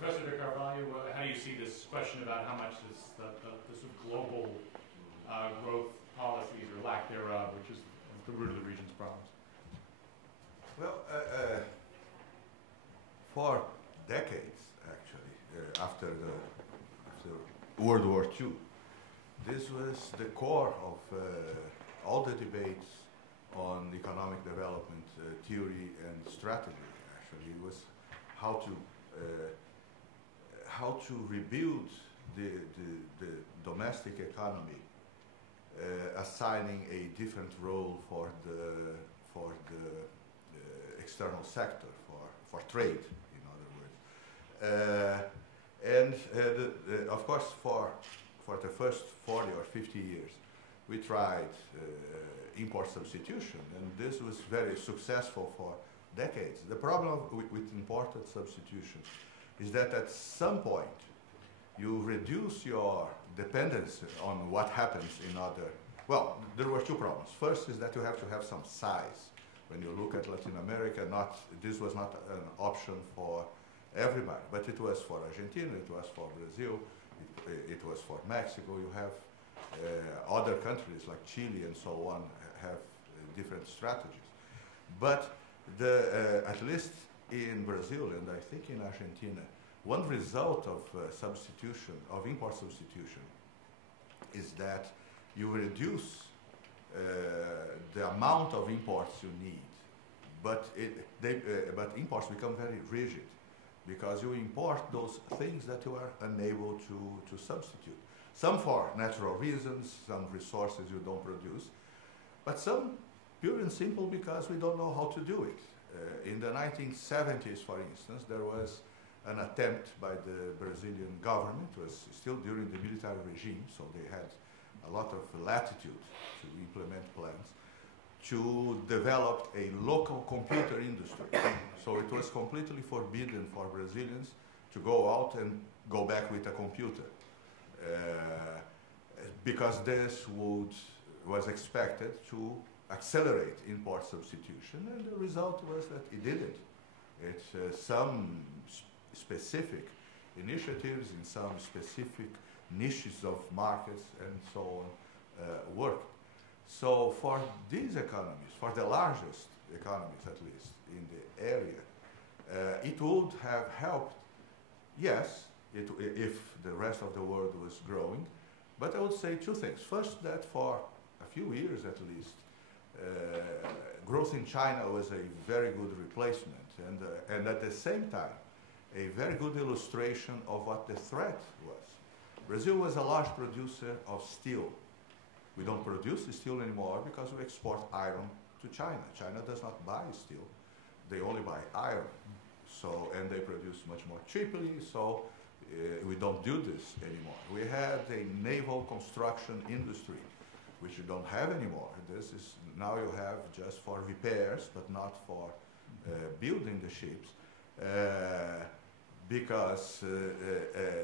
Professor Carvalho, how do you see this question about how much this the sort of global growth policies or lack thereof, which is the root of the region's problems? Well, for decades, actually, after World War II, this was the core of all the debates on economic development theory and strategy. Actually, it was how to rebuild the domestic economy, assigning a different role for the external sector, for trade, in other words. And of course, for the first 40 or 50 years, we tried import substitution, and this was very successful for decades. The problem with imported substitution is that at some point, you reduce your dependence on what happens in other. Well, there were two problems. First is that you have to have some size. When you look at Latin America, this was not an option for everybody, but it was for Argentina, it was for Brazil, it was for Mexico. You have other countries like Chile and so on have different strategies. But at least in Brazil and I think in Argentina, one result of substitution, of import substitution, is that you reduce the amount of imports you need, but imports become very rigid because you import those things that you are unable to substitute. Some for natural reasons, some resources you don't produce, but some pure and simple because we don't know how to do it. In the 1970s, for instance, there was an attempt by the Brazilian government. It was still during the military regime, so they had a lot of latitude to implement plans, to develop a local computer industry. So it was completely forbidden for Brazilians to go out and go back with a computer, because this was expected to accelerate import substitution, and the result was that it didn't. It's some specific initiatives in some specific niches of markets and so on worked. So for these economies, for the largest economies at least in the area, it would have helped, yes, if the rest of the world was growing, but I would say two things. First, that for a few years at least, growth in China was a very good replacement, and at the same time, a very good illustration of what the threat was. Brazil was a large producer of steel. We don't produce steel anymore because we export iron to China. China does not buy steel. They only buy iron. So, and they produce much more cheaply, so we don't do this anymore. We had a naval construction industry, which you don't have anymore. This is, now you have just for repairs, but not for building the ships, because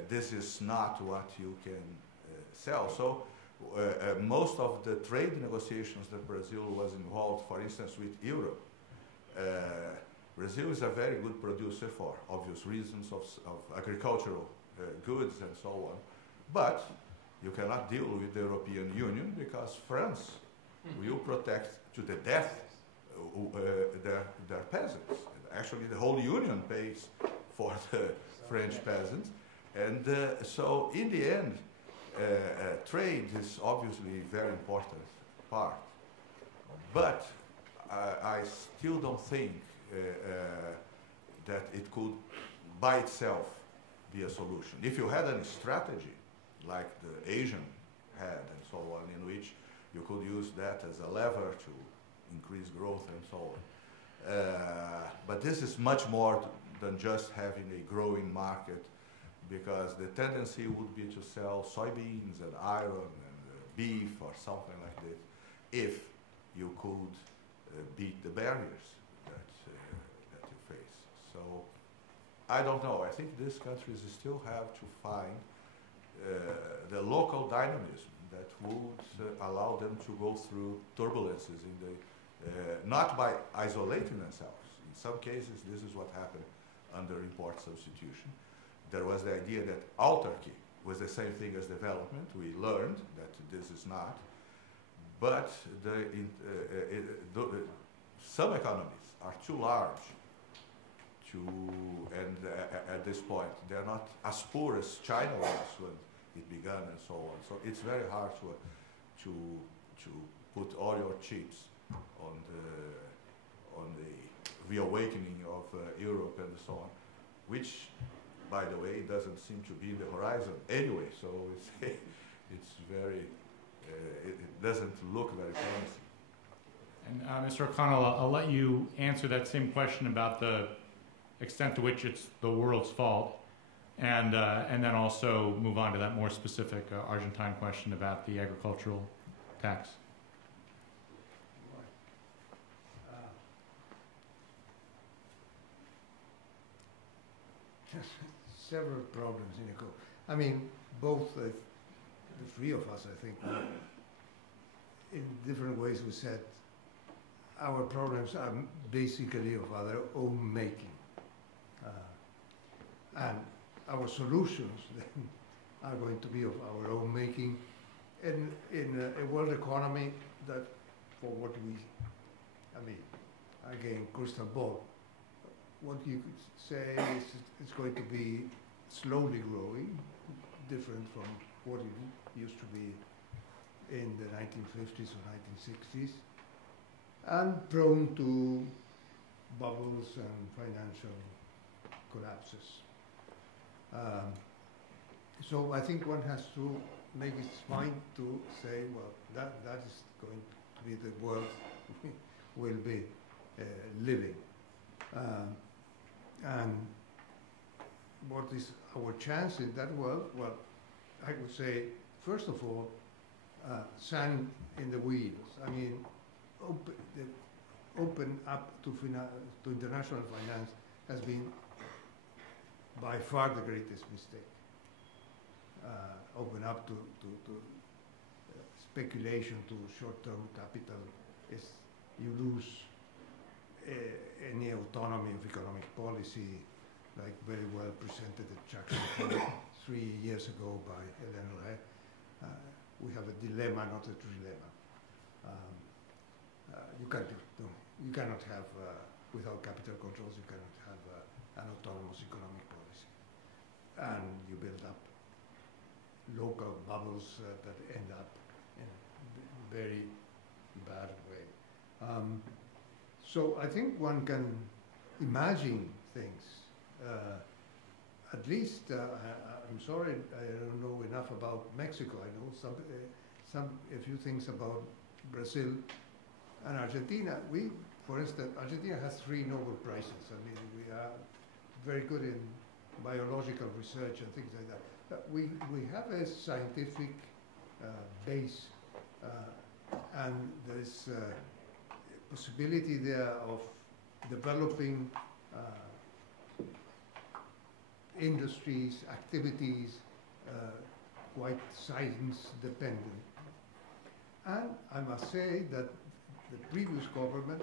this is not what you can sell. So most of the trade negotiations that Brazil was involved, for instance, with Europe, Brazil is a very good producer for obvious reasons of agricultural goods and so on, but you cannot deal with the European Union because France will protect to the death their peasants. Actually, the whole Union pays for the French peasants. And so in the end, trade is obviously a very important part. But I still don't think that it could by itself be a solution. If you had a strategy like the Asian had and so on, in which you could use that as a lever to increase growth and so on. But this is much more than just having a growing market because the tendency would be to sell soybeans and iron and beef or something like this if you could beat the barriers that you face. So I don't know. I think these countries still have to find the local dynamism that would allow them to go through turbulences in the not by isolating themselves. In some cases, this is what happened under import substitution. There was the idea that autarky was the same thing as development. We learned that this is not. But some economies are too large to, and at this point, they're not as poor as China was when it began and so on. So it's very hard to put all your chips on the reawakening of Europe and so on, which, by the way, doesn't seem to be in the horizon anyway. So it's very, it doesn't look very promising. And Mr. O'Connell, I'll let you answer that same question about the extent to which it's the world's fault, and then also move on to that more specific Argentine question about the agricultural tax. Several problems in ECO. I mean, both the three of us, I think, in different ways we said our problems are basically of our own making. And our solutions then are going to be of our own making in a world economy that, for what we, I mean, again, crystal ball, what you could say is it's going to be slowly growing, different from what it used to be in the 1950s or 1960s, and prone to bubbles and financial collapses. So I think one has to make its mind to say, well, that is going to be the world we'll be living. And what is our chance in that world? Well, I would say, first of all, sand in the wheels. I mean, open up to international finance has been by far the greatest mistake. Open up to speculation, to short-term capital, is you lose any autonomy of economic policy, like very well presented at Jackson 3 years ago by Hélène. We have a dilemma, not a trilemma. You cannot have, without capital controls, you cannot have an autonomous economic policy. And you build up local bubbles that end up in a very bad way. So I think one can imagine things. At least, I'm sorry, I don't know enough about Mexico. I know a few things about Brazil and Argentina. For instance, Argentina has 3 Nobel Prizes. I mean, we are very good in biological research and things like that. But we have a scientific base, and there's possibility there of developing industries, activities, quite science dependent. And I must say that the previous government,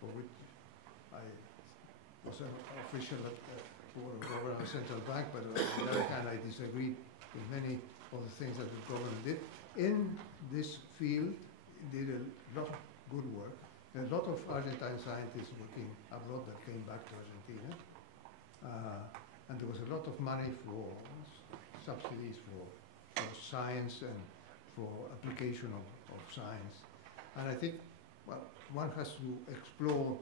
for which I was an official at governor of the central bank, but on the other hand I disagreed with many of the things that the government did, in this field did a lot of good work. A lot of Argentine scientists working abroad that came back to Argentina. And there was a lot of money for subsidies for science and for application of science. And I think, well, one has to explore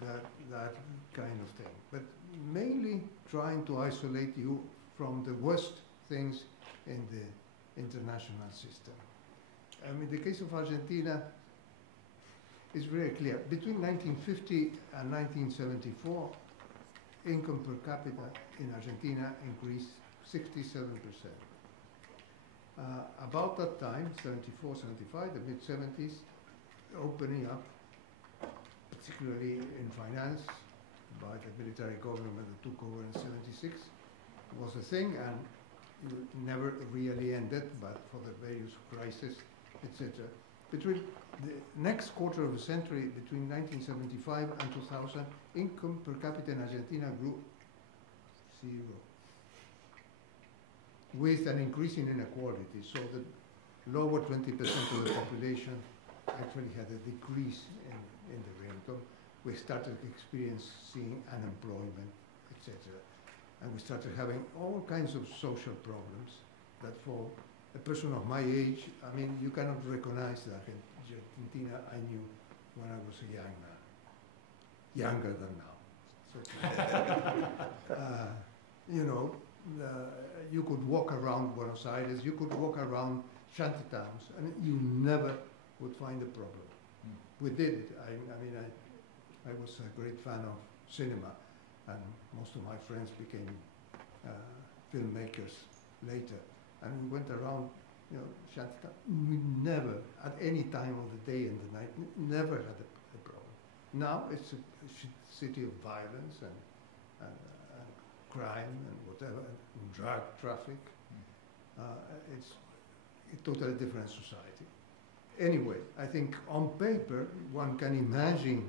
that kind of thing. But mainly trying to isolate you from the worst things in the international system. I mean, the case of Argentina is very clear. Between 1950 and 1974, income per capita in Argentina increased 67%. About that time, 74, 75, the mid-70s, opening up, particularly in finance, by the military government that took over in 76, was a thing, and it never really ended, but for the various crises, etc. Between the next quarter of a century, between 1975 and 2000, income per capita in Argentina grew 0, with an increase in inequality. So the lower 20% of the population actually had a decrease in the income. We started experiencing unemployment, etc. And we started having all kinds of social problems that for a person of my age, I mean, you cannot recognize that Argentina I knew when I was a young man, younger than now. You know, you could walk around Buenos Aires, you could walk around shanty towns, and you never would find a problem. We did it. I was a great fan of cinema, and most of my friends became filmmakers later. And we went around, you know, shanty town. We never, at any time of the day and the night, never had a problem. Now it's a city of violence and crime and whatever, and drug traffic. It's a totally different society. Anyway, I think on paper one can imagine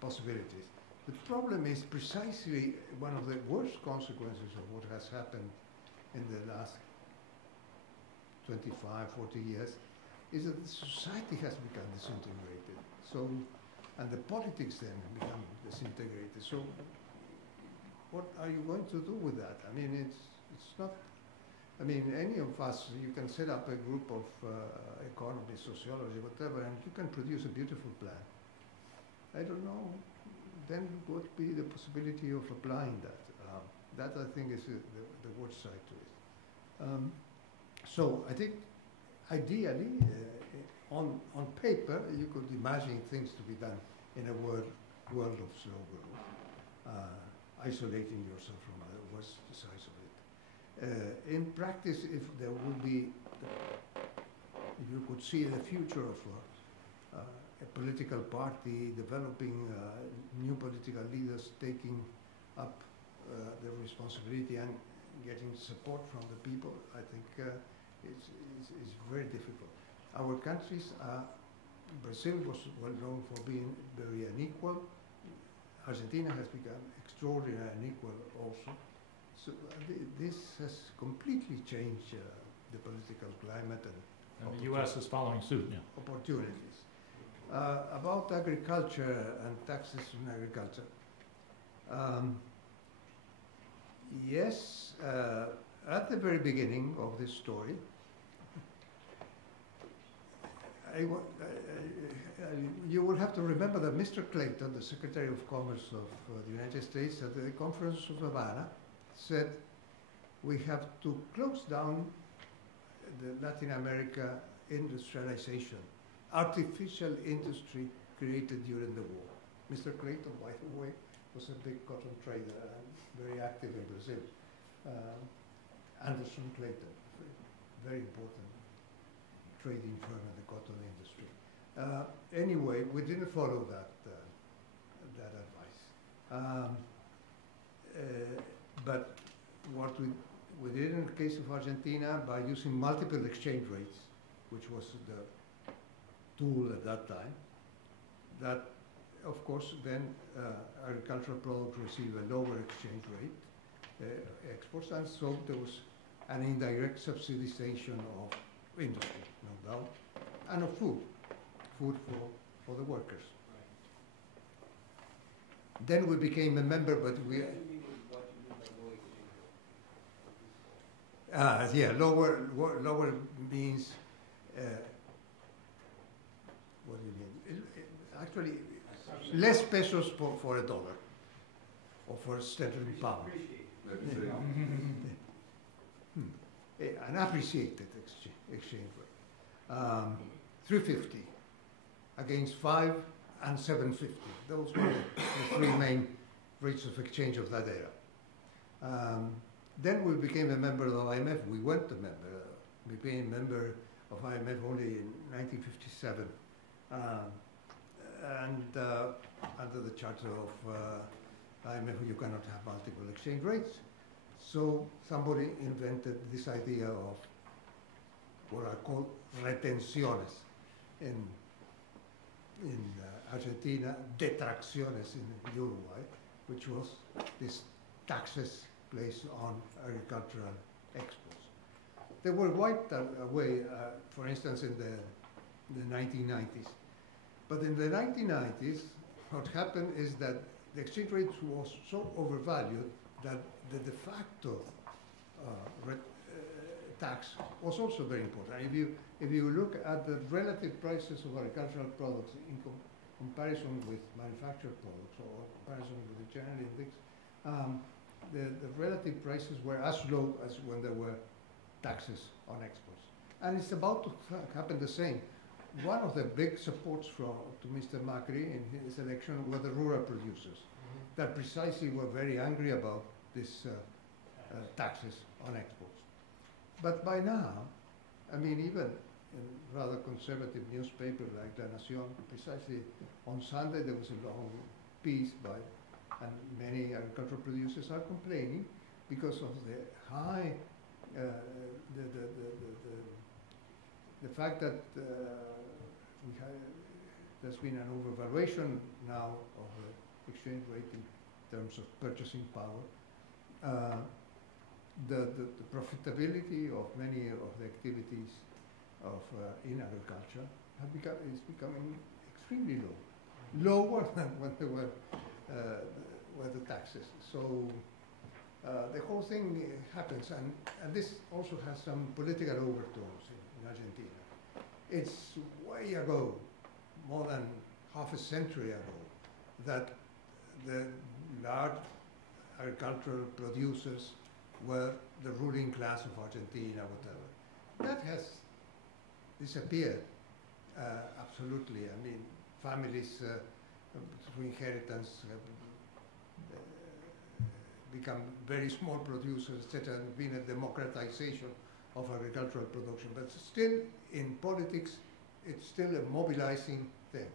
possibilities. The problem is precisely one of the worst consequences of what has happened in the last 25, 40 years is that the society has become disintegrated. So, and the politics then become disintegrated. So what are you going to do with that? I mean, it's not, I mean, any of us, you can set up a group of economists, sociology, whatever, and you can produce a beautiful plan. I don't know, then what would be the possibility of applying that? That I think is the worst side to it. So I think ideally, on paper, you could imagine things to be done in a world of slow growth, isolating yourself from other was the size of it. In practice, if there would be, if you could see the future of a political party developing new political leaders taking up the responsibility and getting support from the people, I think it's very difficult. Our countries, Brazil was well known for being very unequal. Argentina has become extraordinarily unequal also. So this has completely changed the political climate and the U.S. is following suit. Yeah. Opportunities. About agriculture and taxes on agriculture. Yes, at the very beginning of this story, you will have to remember that Mr. Clayton, the Secretary of Commerce of the United States, at the Conference of Havana, said we have to close down the Latin America industrialization, artificial industry created during the war. Mr. Clayton, by the way, was a big cotton trader and very active in Brazil. Anderson Clayton, very important trading firm in the cotton industry. Anyway, we didn't follow that advice. But what we did in the case of Argentina, by using multiple exchange rates, which was the tool at that time, that of course then agricultural products receive a lower exchange rate, exports, and so there was an indirect subsidization of industry, no doubt, and of food for the workers. Right. Then we became a member, but we... yeah, lower means... what do you mean? Actually, less pesos for a dollar, or for a sterling pound. An appreciated exchange rate. 350 against 5 and 750. Those were the three main rates of exchange of that era. Then we became a member of the IMF. We went a member. We became a member of IMF only in 1957. Under the charter of IMF, you cannot have multiple exchange rates. So somebody invented this idea of what are called retenciones in Argentina, detracciones in Uruguay, which was these taxes placed on agricultural exports. They were wiped away, for instance, in the 1990s. But in the 1990s, what happened is that the exchange rate was so overvalued that the de facto tax was also very important. If you look at the relative prices of agricultural products in comparison with manufactured products or comparison with the general index, the relative prices were as low as when there were taxes on exports. And it's about to happen the same. One of the big supports to Mr. Macri in his election were the rural producers that precisely were very angry about these taxes on exports. But by now, I mean, even in rather conservative newspapers like La Nación, precisely on Sunday there was a long piece by, and many agricultural producers are complaining because of the high, the fact that there's been an overvaluation now of the exchange rate in terms of purchasing power. The profitability of many of the activities in agriculture is becoming extremely low, lower than when there were the taxes. So the whole thing happens, and this also has some political overtones in Argentina. It's way ago, more than half a century ago, that the large agricultural producers were the ruling class of Argentina, whatever. That has disappeared, absolutely. I mean, families through inheritance have become very small producers, etc., and been a democratization of agricultural production. But still, in politics, it's still a mobilizing thing.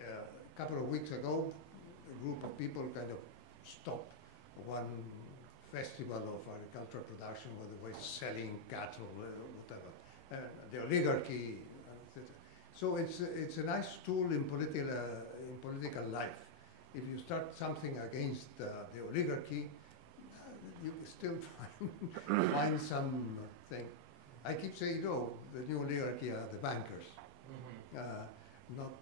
A couple of weeks ago, a group of people kind of stopped one festival of agricultural production where they were selling cattle, whatever, the oligarchy, etc. So it's a nice tool in political life. If you start something against the oligarchy, you still find something. I keep saying, no, the new oligarchy are the bankers, not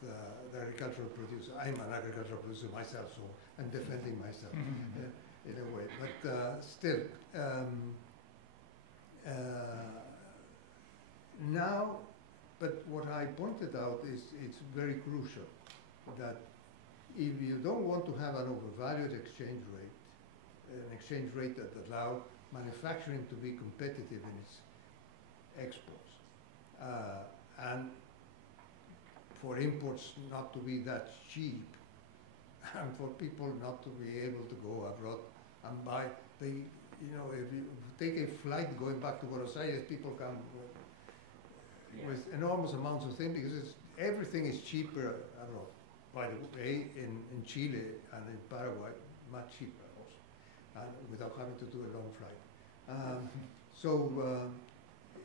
the agricultural producer. I'm an agricultural producer myself, so I'm defending myself in a way. But still, now, but what I pointed out is it's very crucial that if you don't want to have an overvalued exchange rate, an exchange rate that allows manufacturing to be competitive in its exports, and for imports not to be that cheap, and for people not to be able to go abroad and buy. You know, if you take a flight going back to Buenos Aires, people come with enormous amounts of things because everything is cheaper abroad. By the way, in Chile and in Paraguay, much cheaper also, without having to do a long flight.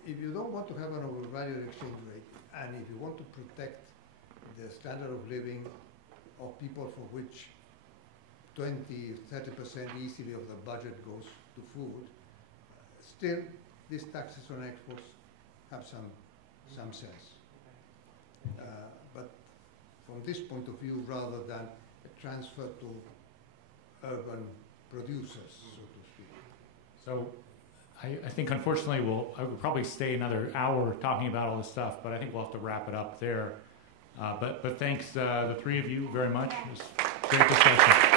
If you don't want to have an overvalued exchange rate, and if you want to protect the standard of living of people for which 20–30% easily of the budget goes to food, still these taxes on exports have some sense. But from this point of view, rather than a transfer to urban producers, so to speak. So I think unfortunately I will probably stay another hour talking about all this stuff, but I think we'll have to wrap it up there. But thanks the three of you very much. It was a great discussion.